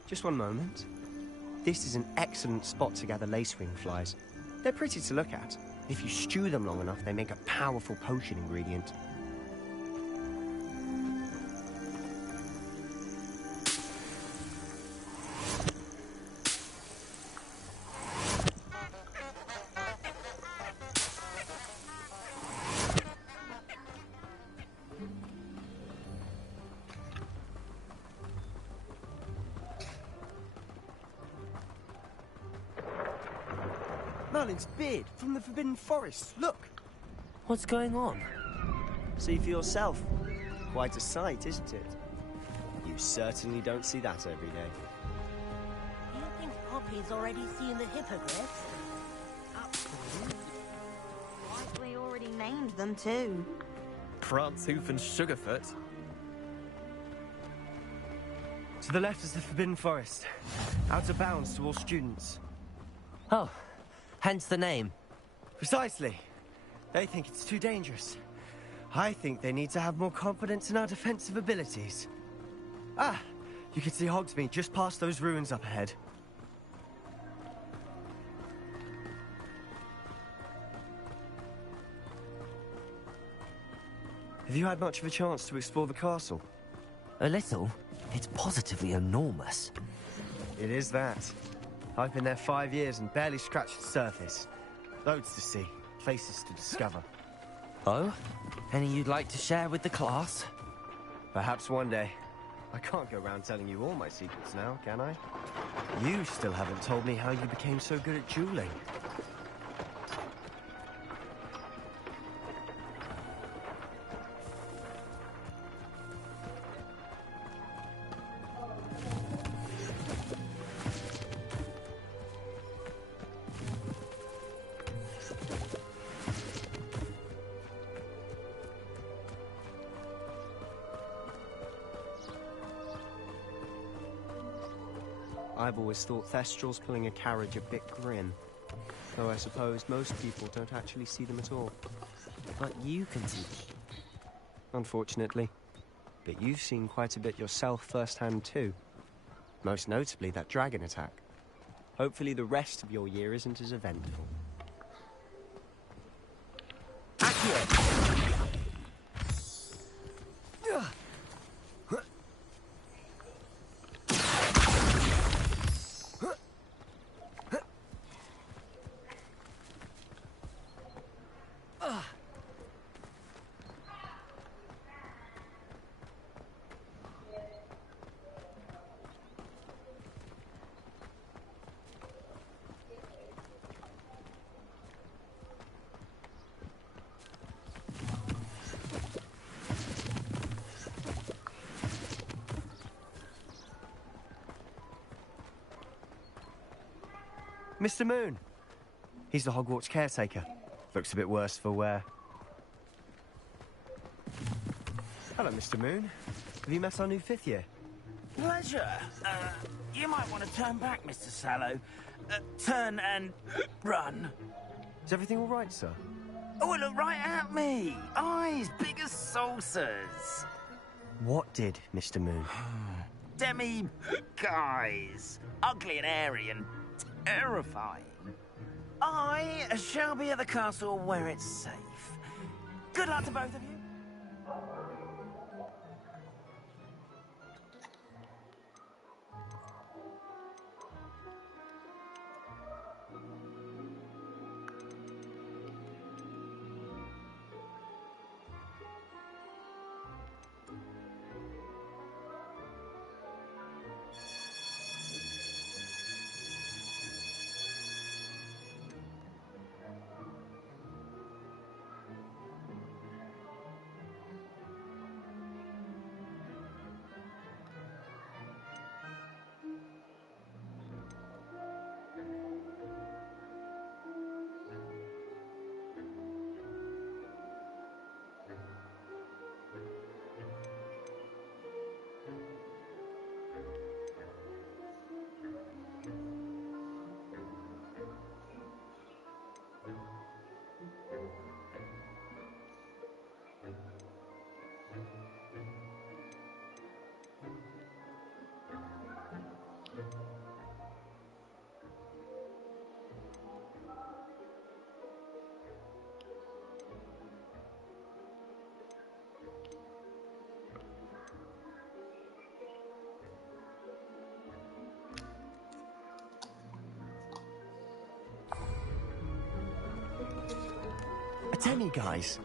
just one moment. This is an excellent spot to gather lacewing flies. They're pretty to look at. If you stew them long enough, they make a powerful potion ingredient. Merlin's beard from the Forbidden Forest. Look! What's going on? See for yourself. Quite a sight, isn't it? You certainly don't see that every day. Do you think Poppy's already seen the hippogriff? Likely already named them too. Prancehoof and Sugarfoot. To the left is the Forbidden Forest. Out of bounds to all students. Oh, hence the name. Precisely. They think it's too dangerous. I think they need to have more confidence in our defensive abilities. Ah, you can see Hogsmeade just past those ruins up ahead. Have you had much of a chance to explore the castle? A little. It's positively enormous. It is that. I've been there 5 years and barely scratched the surface. Loads to see, places to discover. Oh? Any you'd like to share with the class? Perhaps one day. I can't go around telling you all my secrets now, can I? You still haven't told me how you became so good at dueling. I've always thought Thestrals pulling a carriage a bit grim. Though I suppose most people don't actually see them at all. But you can see them. Unfortunately. But you've seen quite a bit yourself firsthand too. Most notably that dragon attack. Hopefully the rest of your year isn't as eventful. Mr. Moon. He's the Hogwarts caretaker. Looks a bit worse for wear. Hello, Mr. Moon. Have you met our new 5th year? Pleasure. You might want to turn back, Mr. Sallow. Turn and run. Is everything all right, sir? Oh, look right at me. Eyes big as saucers. What did, Mr. Moon? Guys. Ugly and airy and terrifying. I shall be at the castle where it's safe. Good luck to both of you. Denny, guys.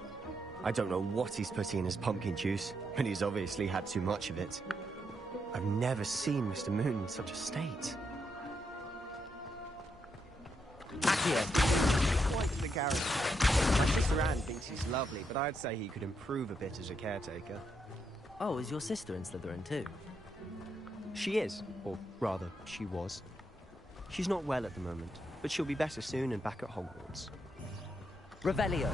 I don't know what he's putting in his pumpkin juice, but he's obviously had too much of it. I've never seen Mr. Moon in such a state. Accio! Quite the character. My sister Anne thinks he's lovely, but I'd say he could improve a bit as a caretaker. Oh, is your sister in Slytherin too? She is, or rather, she was. She's not well at the moment, but she'll be better soon and back at Hogwarts. Revelio.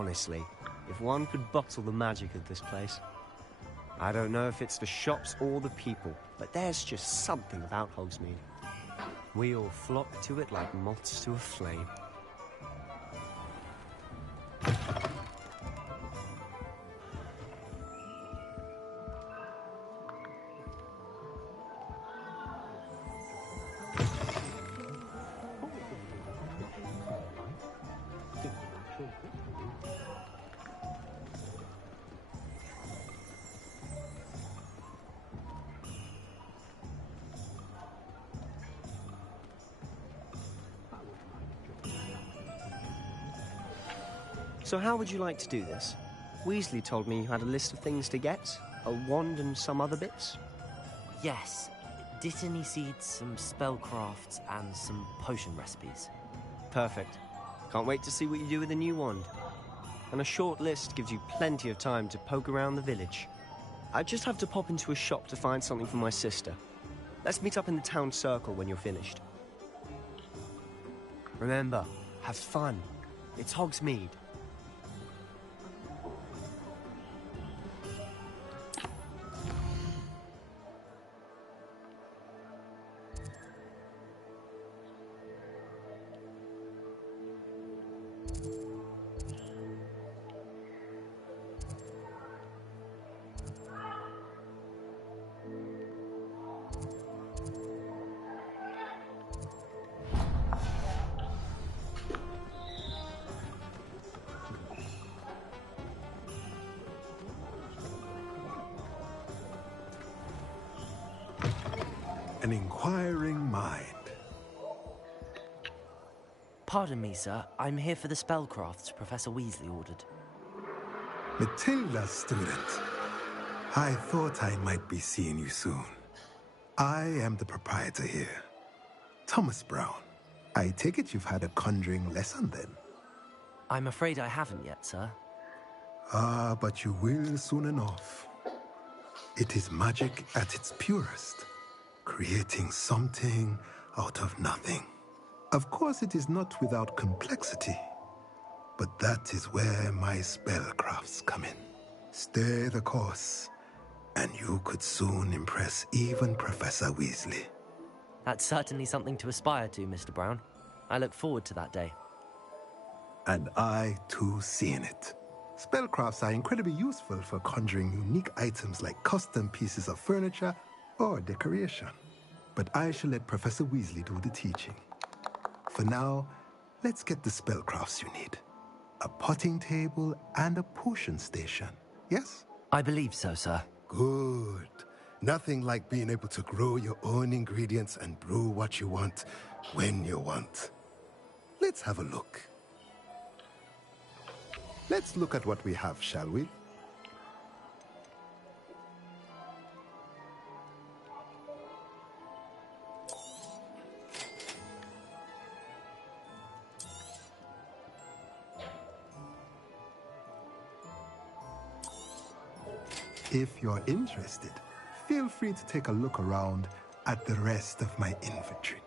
Honestly, if one could bottle the magic of this place. I don't know if it's the shops or the people, but there's just something about Hogsmeade. We all flock to it like moths to a flame. So how would you like to do this? Weasley told me you had a list of things to get, a wand and some other bits. Yes. Dittany seeds, some spellcrafts, and some potion recipes. Perfect. Can't wait to see what you do with the new wand. And a short list gives you plenty of time to poke around the village. I just have to pop into a shop to find something for my sister. Let's meet up in the town circle when you're finished. Remember, have fun. It's Hogsmeade. An inquiring mind. Pardon me, sir. I'm here for the spellcrafts Professor Weasley ordered. Matilda, student. I thought I might be seeing you soon. I am the proprietor here, Thomas Brown. I take it you've had a conjuring lesson then? I'm afraid I haven't yet, sir. Ah, but you will soon enough. It is magic at its purest, creating something out of nothing. Of course, it is not without complexity, but that is where my spellcrafts come in. Stay the course, and you could soon impress even Professor Weasley. That's certainly something to aspire to, Mr. Brown. I look forward to that day. And I, too, seeing it. Spellcrafts are incredibly useful for conjuring unique items like custom pieces of furniture or decoration. But I shall let Professor Weasley do the teaching. For now, let's get the spellcrafts you need. A potting table and a potion station, yes? I believe so, sir. Good. Nothing like being able to grow your own ingredients and brew what you want when you want. Let's have a look. Let's look at what we have, shall we? If you're interested, feel free to take a look around at the rest of my inventory.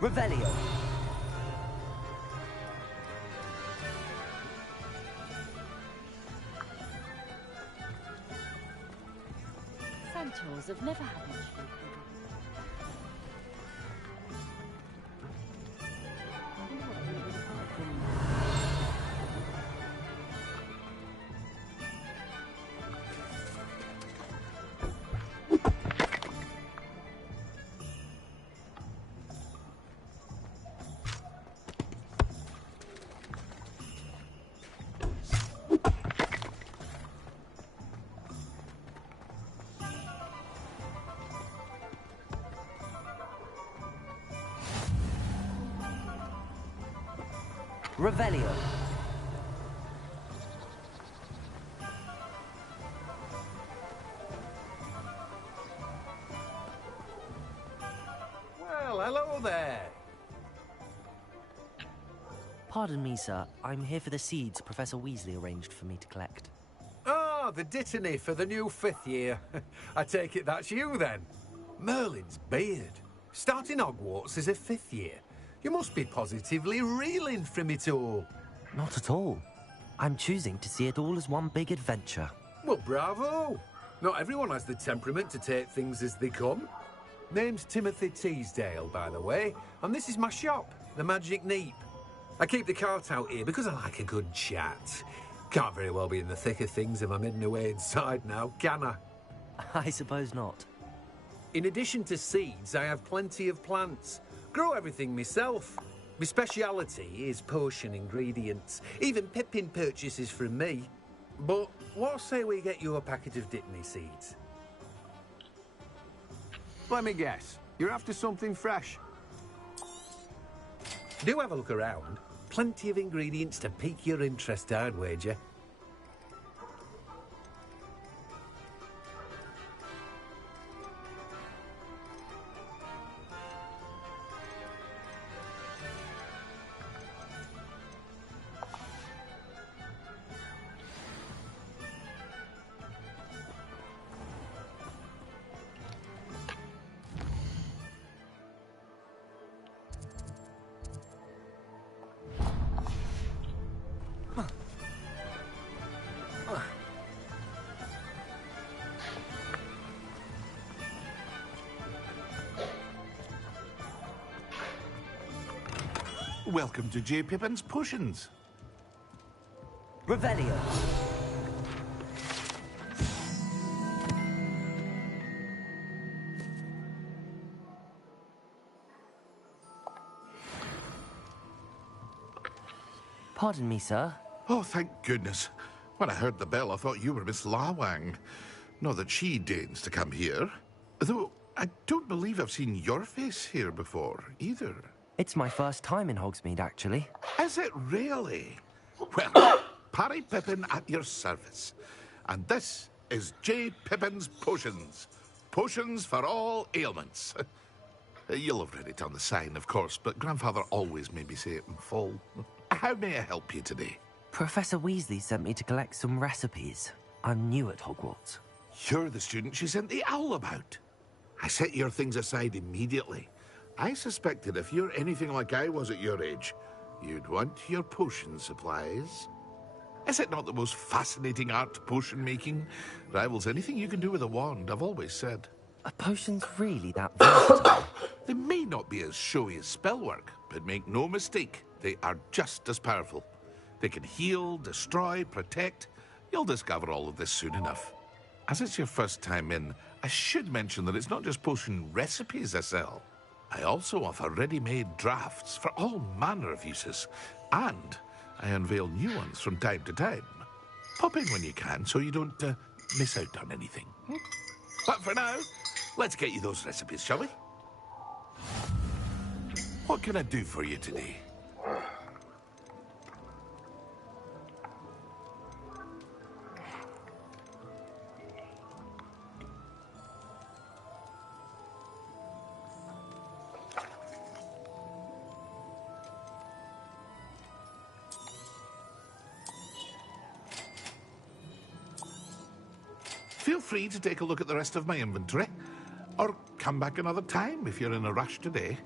Revelio. Centaurs have never had much food. Revelio. Well, hello there. Pardon me, sir. I'm here for the seeds Professor Weasley arranged for me to collect. Ah, the dittany for the new 5th year. I take it that's you, then. Merlin's beard. Starting Hogwarts as a 5th year. You must be positively reeling from it all. Not at all. I'm choosing to see it all as one big adventure. Well, bravo. Not everyone has the temperament to take things as they come. Name's Timothy Teasdale, by the way, and this is my shop, the Magic Neep. I keep the cart out here because I like a good chat. Can't very well be in the thick of things if I'm hidden away inside now, can I? I suppose not. In addition to seeds, I have plenty of plants. Grow everything myself. My speciality is potion ingredients. Even Pippin purchases from me. But what say we get you a packet of Dittany seeds? Let me guess. You're after something fresh. Do have a look around. Plenty of ingredients to pique your interest, I'd wager. Welcome to J. Pippin's Potions. Revelio. Pardon me, sir. Oh, thank goodness. When I heard the bell, I thought you were Miss Lawang. Not that she deigns to come here. Though, I don't believe I've seen your face here before, either. It's my first time in Hogsmeade, actually. Is it really? Well, Parry Pippin at your service. And this is J. Pippin's Potions. Potions for all ailments. You'll have read it on the sign, of course, but Grandfather always made me say it in full. How may I help you today? Professor Weasley sent me to collect some recipes. I'm new at Hogwarts. You're the student she sent the owl about. I set your things aside immediately. I suspected if you're anything like I was at your age, you'd want your potion supplies. Is it not the most fascinating art, potion making? Rivals anything you can do with a wand, I've always said. Are potions really that versatile? They may not be as showy as spellwork, but make no mistake, they are just as powerful. They can heal, destroy, protect. You'll discover all of this soon enough. As it's your first time in, I should mention that it's not just potion recipes I sell. I also offer ready-made drafts for all manner of uses, and I unveil new ones from time to time. Pop in when you can so you don't miss out on anything. But for now, let's get you those recipes, shall we? What can I do for you today? Feel free to take a look at the rest of my inventory, or come back another time if you're in a rush today.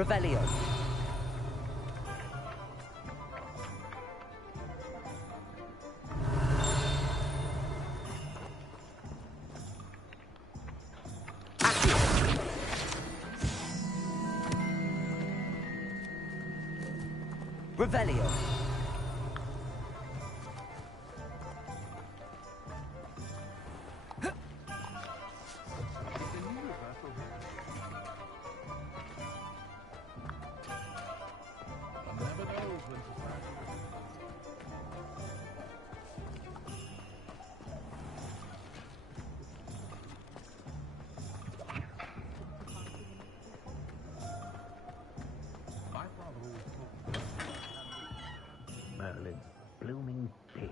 Revelio. Revelio. Merlin's blooming beard,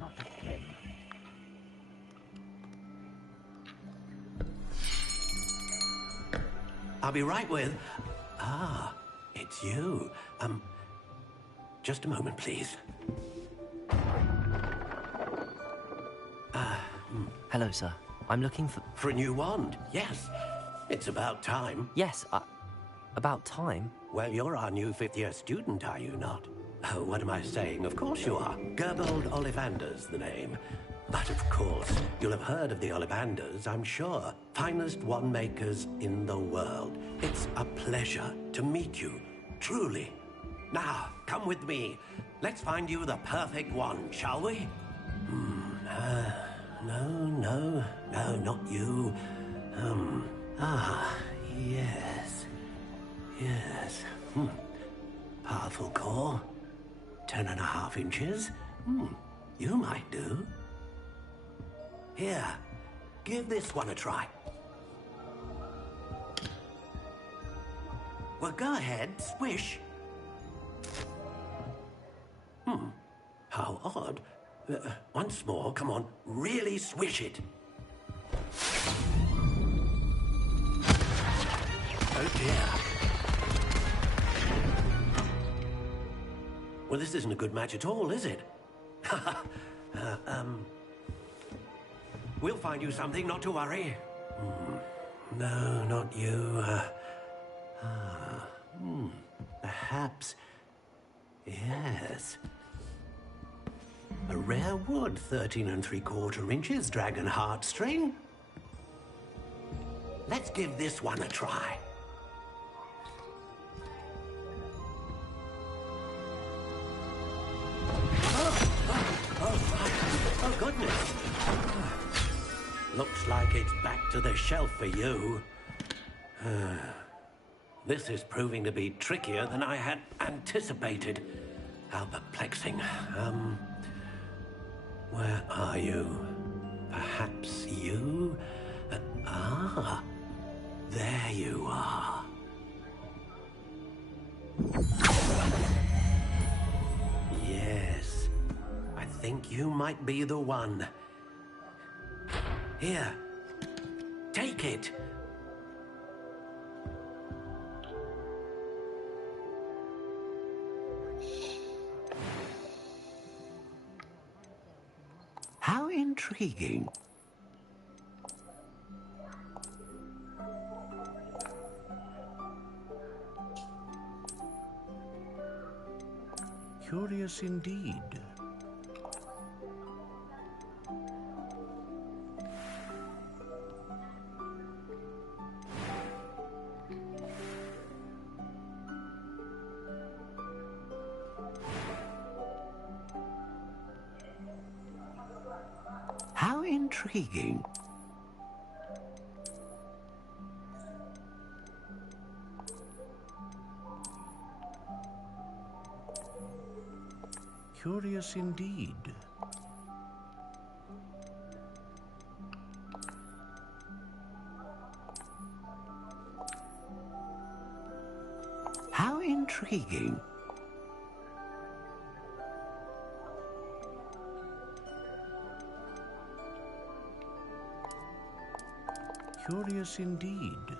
not again. I'll be right with... Ah, it's you. Just a moment, please. Hello, sir. I'm looking for... For a new wand, yes. It's about time. Yes, about time? Well, you're our new fifth-year student, are you not? Oh, what am I saying? Of course you are. Gerbold Ollivander's the name. But of course, you'll have heard of the Ollivanders, I'm sure. Finest wand makers in the world. It's a pleasure to meet you, truly. Now, come with me. Let's find you the perfect wand, shall we? No, not you. Yes. Yes. Powerful core. 10.5 inches. You might do. Here, give this one a try. Well, go ahead, swish. How odd. Once more, come on, really swish it. Oh dear. Well, this isn't a good match at all, is it? We'll find you something, not to worry. No, not you. Perhaps... Yes. A rare wood, 13 3/4 inches, dragon heartstring. Let's give this one a try. Oh, goodness. Looks like it's back to the shelf for you. This is proving to be trickier than I had anticipated. How perplexing. Where are you? Perhaps you? There you are. Yes, I think you might be the one. Here, take it. How intriguing. Curious indeed. How intriguing. Curious indeed. How intriguing. Curious indeed.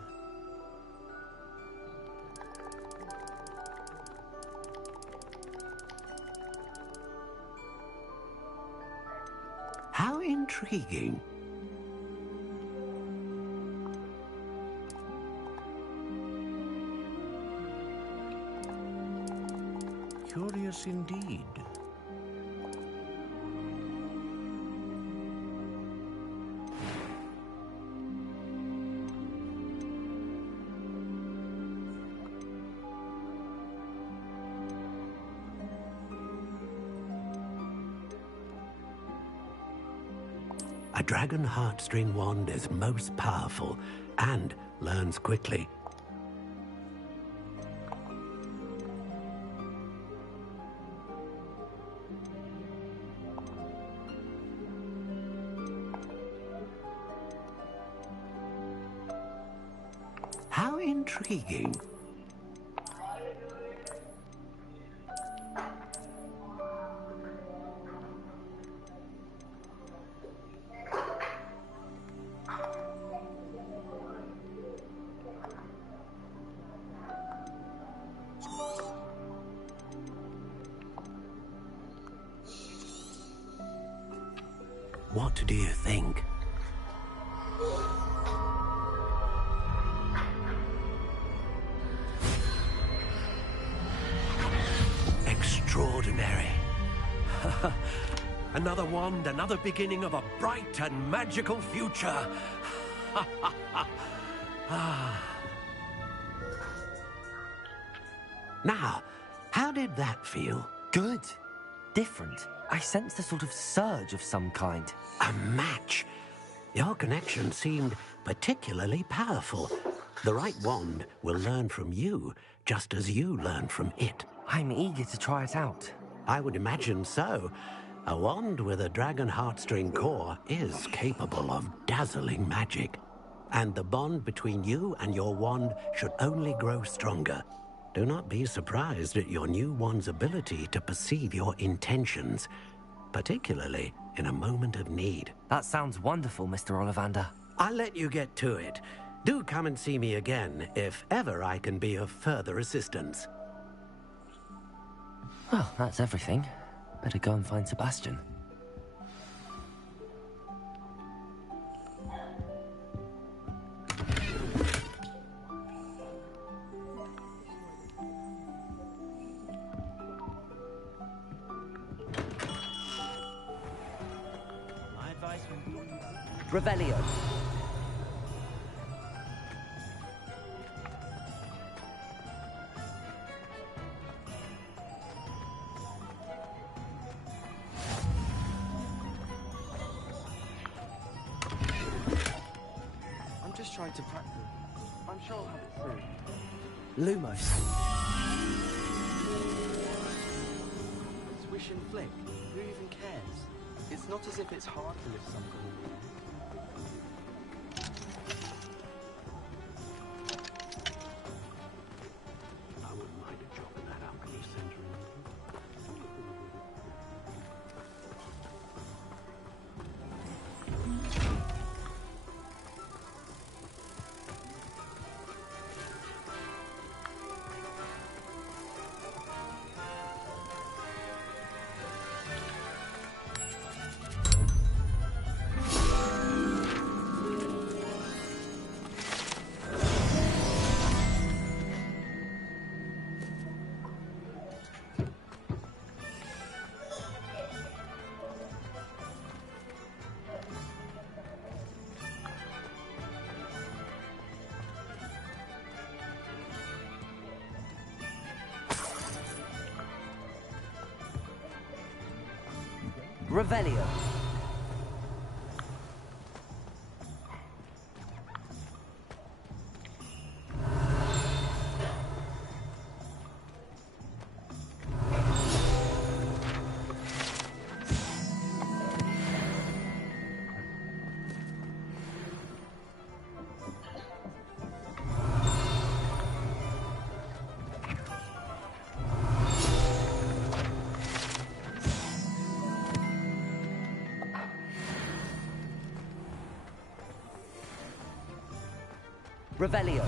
How intriguing. Curious indeed. A dragon heartstring wand is most powerful and learns quickly. How intriguing. What do you think? Extraordinary. Another wand, another beginning of a bright and magical future. Now, how did that feel? Good. Different. I sensed a sort of surge of some kind. A match. Your connection seemed particularly powerful. The right wand will learn from you, just as you learn from it. I'm eager to try it out. I would imagine so. A wand with a dragon heartstring core is capable of dazzling magic. And the bond between you and your wand should only grow stronger. Do not be surprised at your new wand's ability to perceive your intentions, particularly in a moment of need. That sounds wonderful, Mr. Ollivander. I'll let you get to it. Do come and see me again if ever I can be of further assistance. Well, that's everything. Better go and find Sebastian. Revelio. I'm just trying to practice. I'm sure I'll have it soon. Lumos. Swish and flick. Who even cares? It's not as if it's hard to lift something. I wouldn't mind a job in that alchemy center. Revelio. Revelio.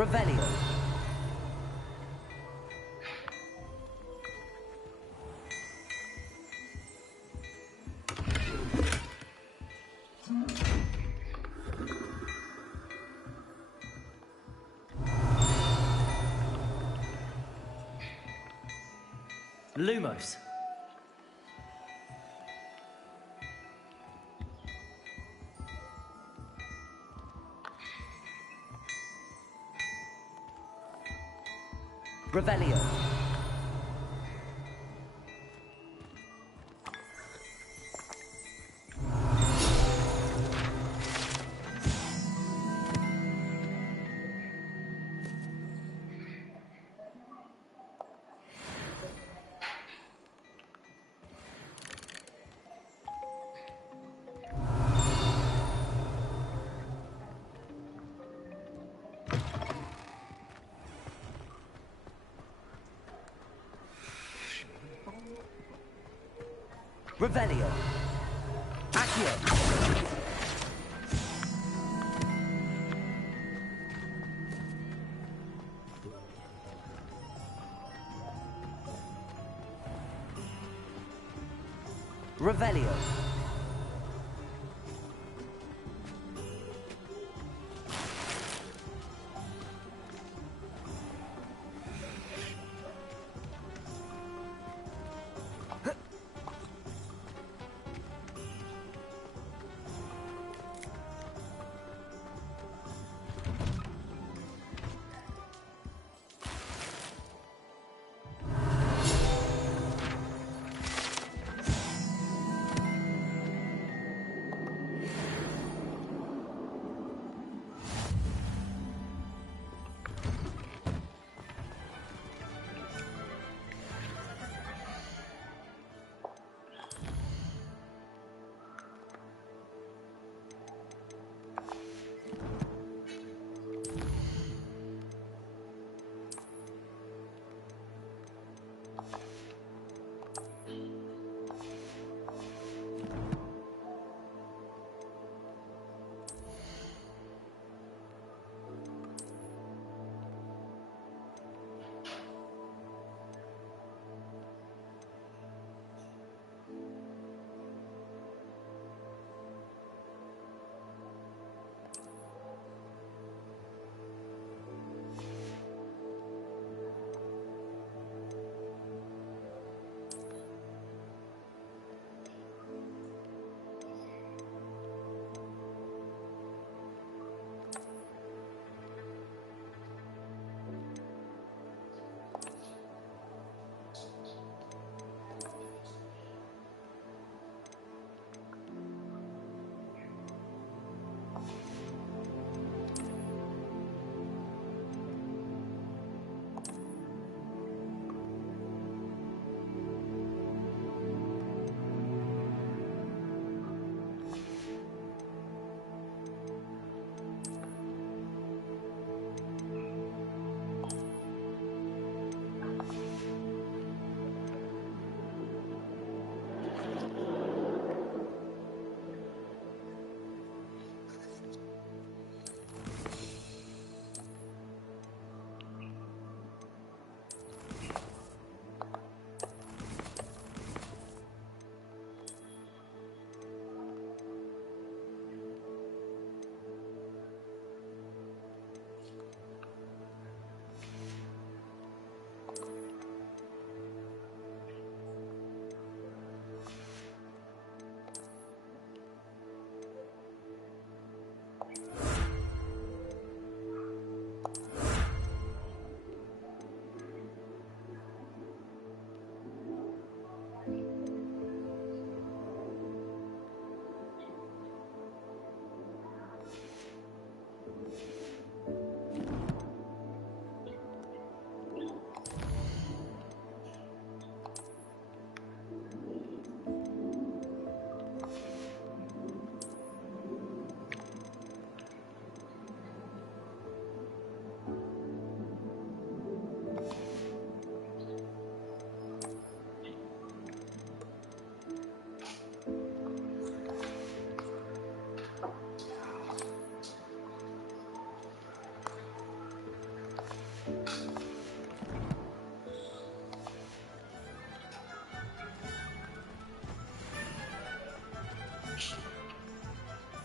Revelio. Lumos. Revelio. Revelio. Accio. Revelio.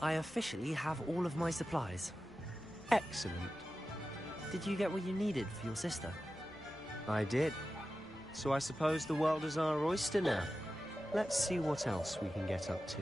I officially have all of my supplies. Excellent. Did you get what you needed for your sister? I did. So I suppose the world is our oyster now. Let's see what else we can get up to.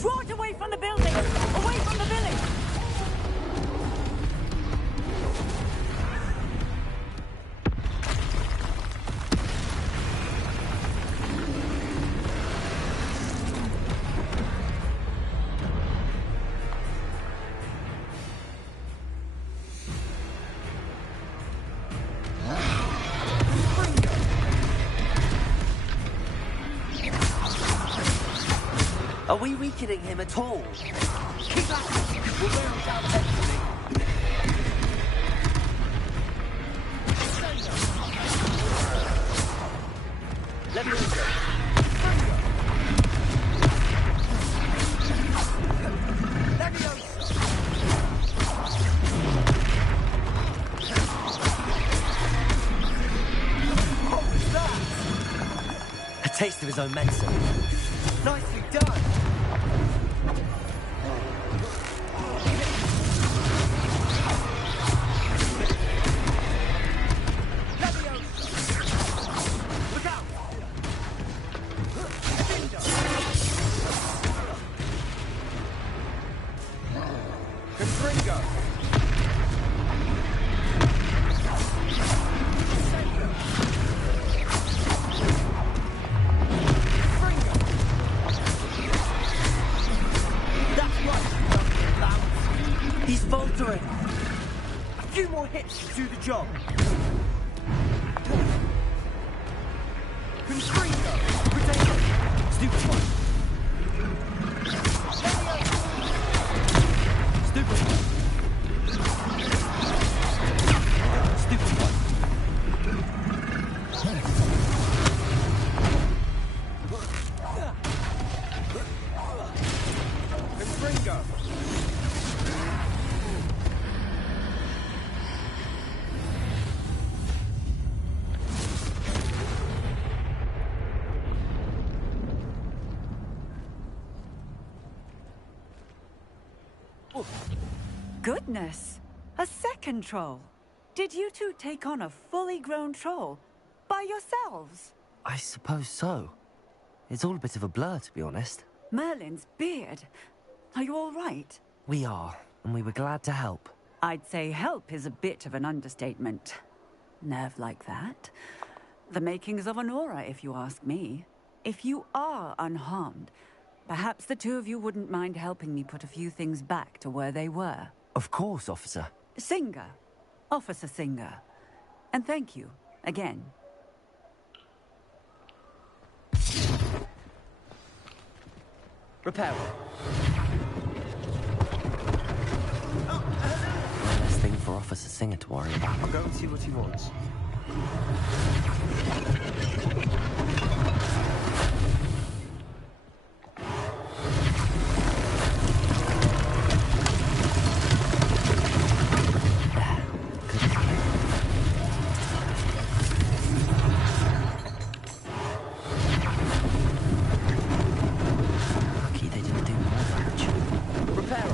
Draw it away from the building! Away from the village! Are we weakening him at all? Keep at it! We'll wear him down eventually. Let me go. A taste of his own medicine. Nicely done! He's faltering. A few more hits to do the job. Confringo! Potato! Stupid one. Stupid one. Stupid one. Confringo! Goodness! A second troll! Did you two take on a fully grown troll? By yourselves? I suppose so. It's all a bit of a blur, to be honest. Merlin's beard. Are you all right? We are, and we were glad to help. I'd say help is a bit of an understatement. Nerve like that. The makings of an aura, if you ask me. If you are unharmed, perhaps the two of you wouldn't mind helping me put a few things back to where they were. Of course, officer. Singer. Officer Singer. And thank you, again. Repair. Less thing for Officer Singer to worry about. I'll go and see what he wants. Lucky they didn't do more damage. Repair.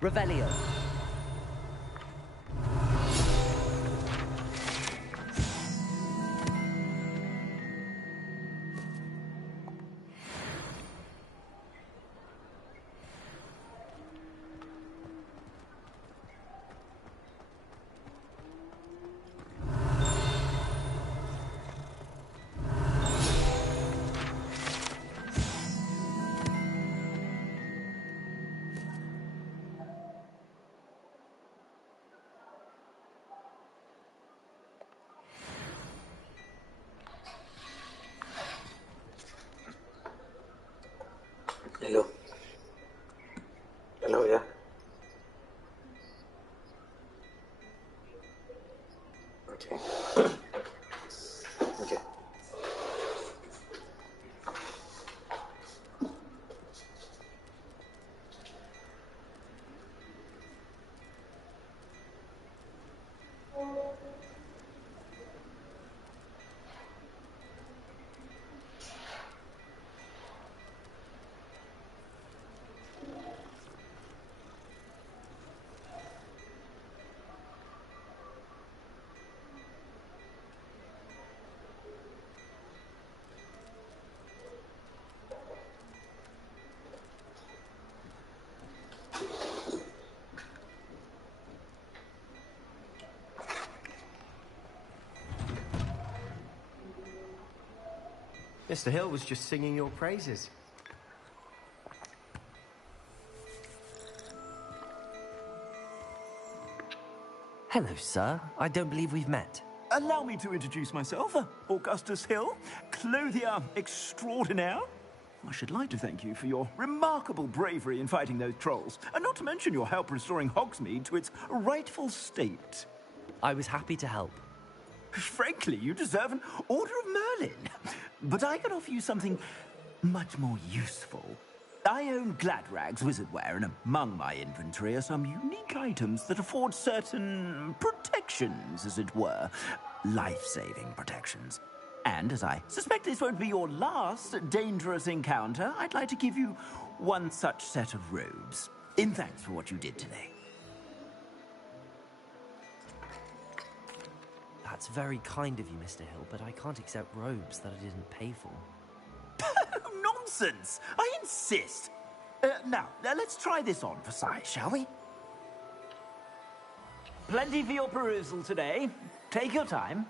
Revelio. Mr. Hill was just singing your praises. Hello, sir. I don't believe we've met. Allow me to introduce myself, Augustus Hill, clothier extraordinaire. I should like to thank you for your remarkable bravery in fighting those trolls, and not to mention your help restoring Hogsmeade to its rightful state. I was happy to help. Frankly, you deserve an Order of Merlin. But I can offer you something much more useful. I own Gladrag's wizardware, and among my inventory are some unique items that afford certain protections, as it were. Life-saving protections. And as I suspect this won't be your last dangerous encounter, I'd like to give you one such set of robes, in thanks for what you did today. That's very kind of you, Mr. Hill, but I can't accept robes that I didn't pay for. Nonsense! I insist! Now, let's try this on for size, shall we? Plenty for your perusal today. Take your time.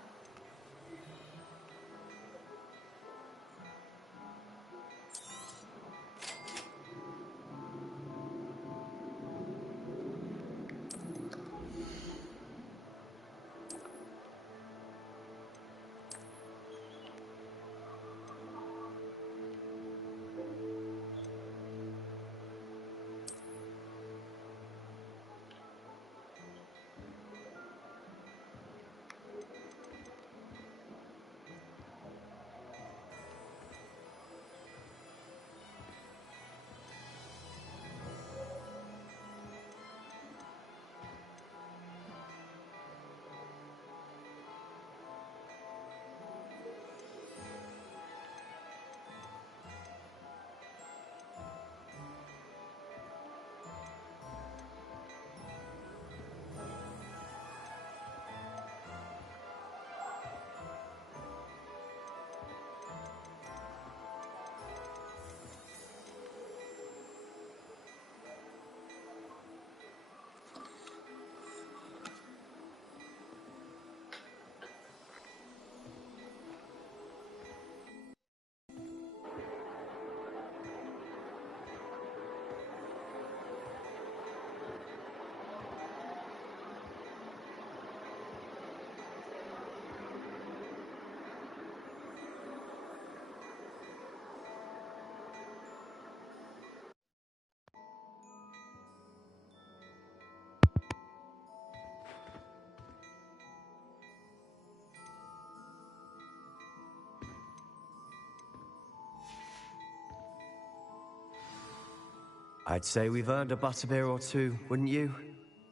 I'd say we've earned a butterbeer or two, wouldn't you?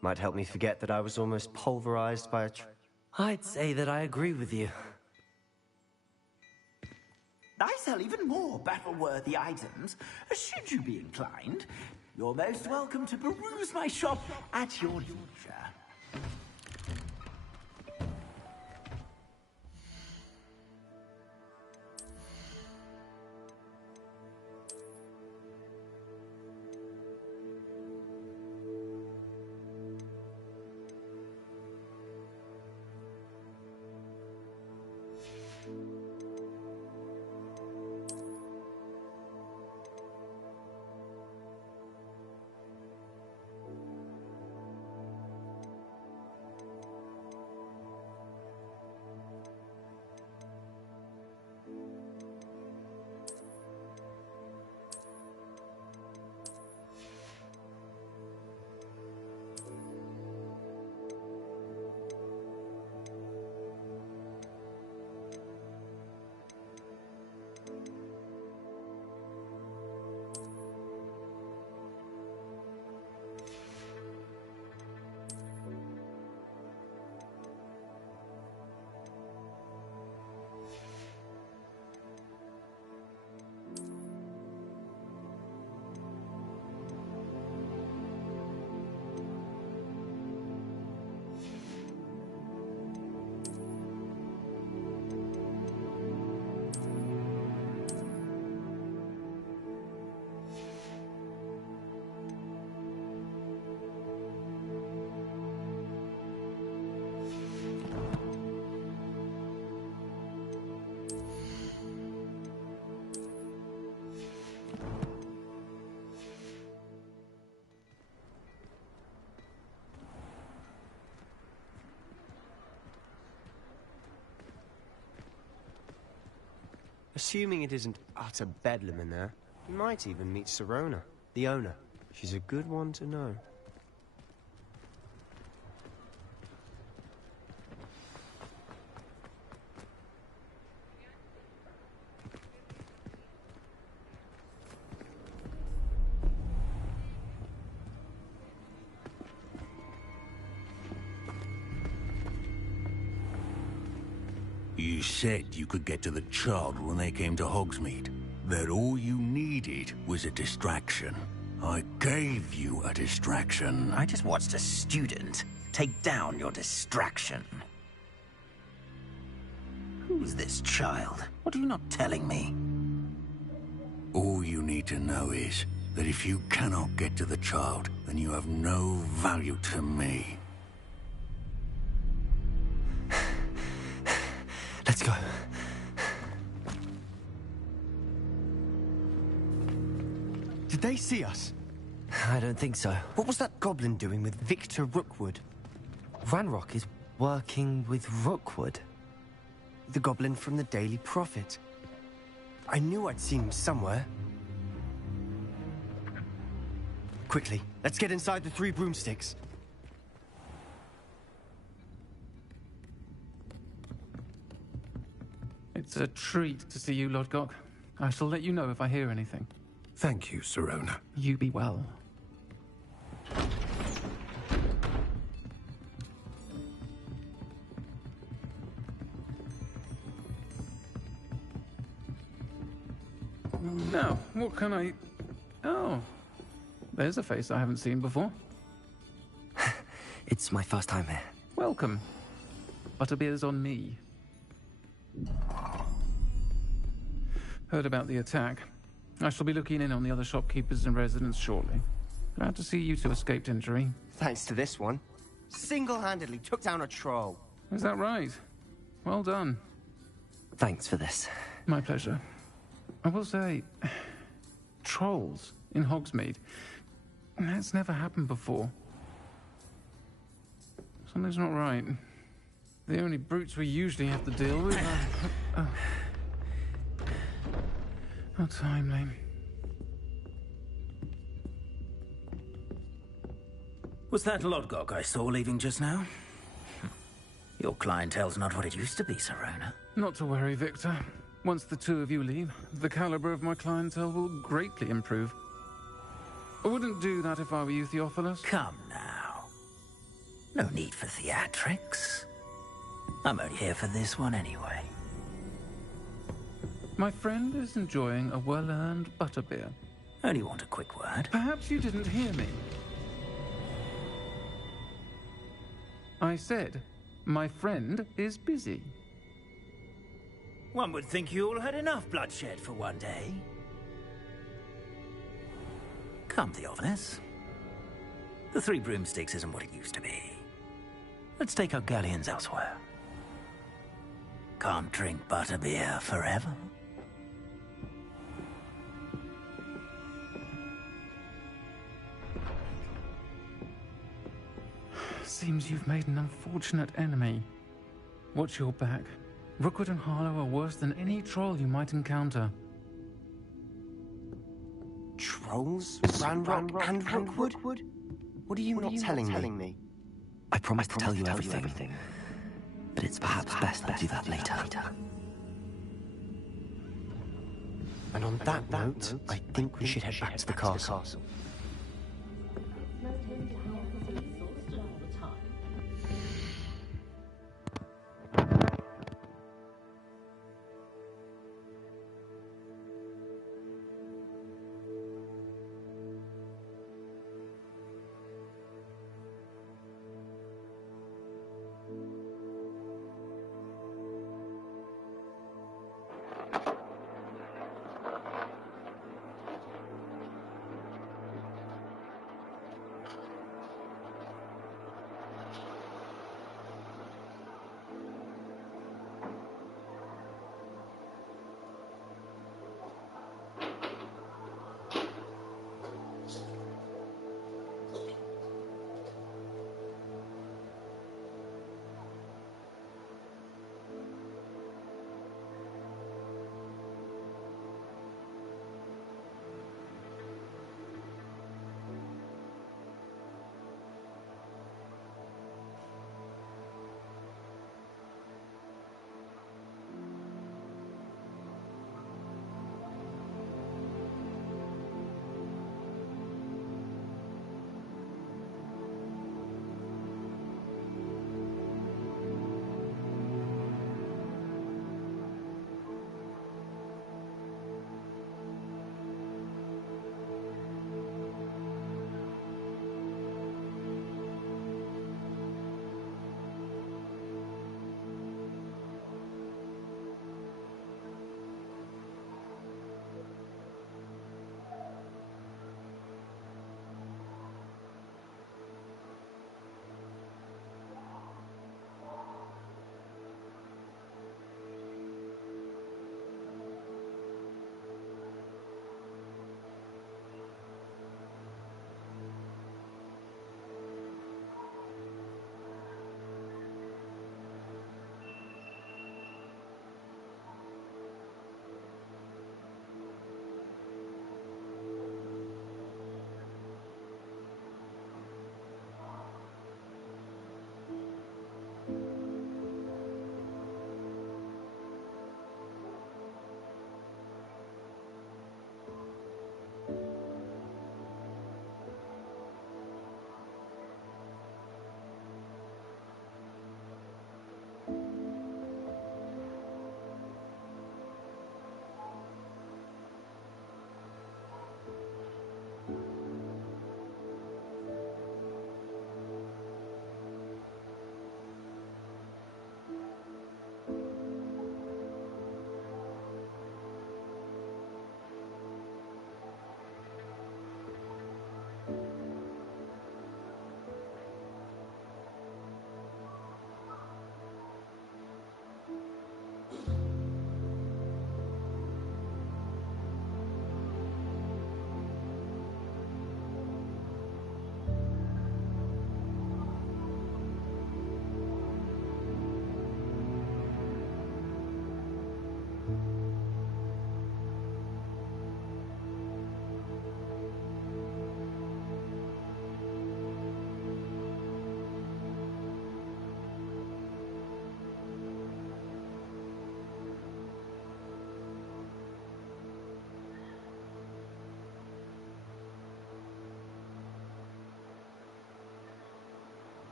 Might help me forget that I was almost pulverized by a I'd say that I agree with you. I sell even more battle-worthy items, should you be inclined. You're most welcome to peruse my shop at your leisure. Assuming it isn't utter bedlam in there, you might even meet Sirona, the owner. She's a good one to know. You said you could get to the child when they came to Hogsmeade. That all you needed was a distraction. I gave you a distraction. I just watched a student take down your distraction. Who's this child? What are you not telling me? All you need to know is that if you cannot get to the child, then you have no value to me. Let's go. Did they see us? I don't think so. What was that goblin doing with Victor Rookwood? Ranrock is working with Rookwood. The goblin from the Daily Prophet. I knew I'd seen him somewhere. Quickly, let's get inside the 3 broomsticks. It's a treat to see you, Lodgok. I shall let you know if I hear anything. Thank you, Sirona. You be well. Now, what can I... Oh, there's a face I haven't seen before. It's my first time here. Welcome. Butterbeer's on me. Heard about the attack. I shall be looking in on the other shopkeepers and residents shortly. Glad to see you two escaped injury. Thanks to this one. Single-handedly took down a troll. Is that right? Well done. Thanks for this. My pleasure. I will say, trolls in Hogsmeade. That's never happened before. Something's not right. The only brutes we usually have to deal with are... How timely. Was that Lodgok I saw leaving just now? Your clientele's not what it used to be, Sirona. Not to worry, Victor. Once the two of you leave, the caliber of my clientele will greatly improve. I wouldn't do that if I were you, Theophilus. Come now. No need for theatrics. I'm only here for this one anyway. My friend is enjoying a well-earned butterbeer. Only want a quick word. Perhaps you didn't hear me. I said, my friend is busy. One would think you all had enough bloodshed for one day. Come, Theophilus. The 3 broomsticks isn't what it used to be. Let's take our galleons elsewhere. Can't drink butterbeer forever. Seems you've made an unfortunate enemy. Watch your back. Rookwood and Harlow are worse than any troll you might encounter. Trolls? Ranrock and Rookwood? What are you not telling me? I promise to tell you everything. But it's perhaps best to do that later. And on that note, I think we should head back to the castle.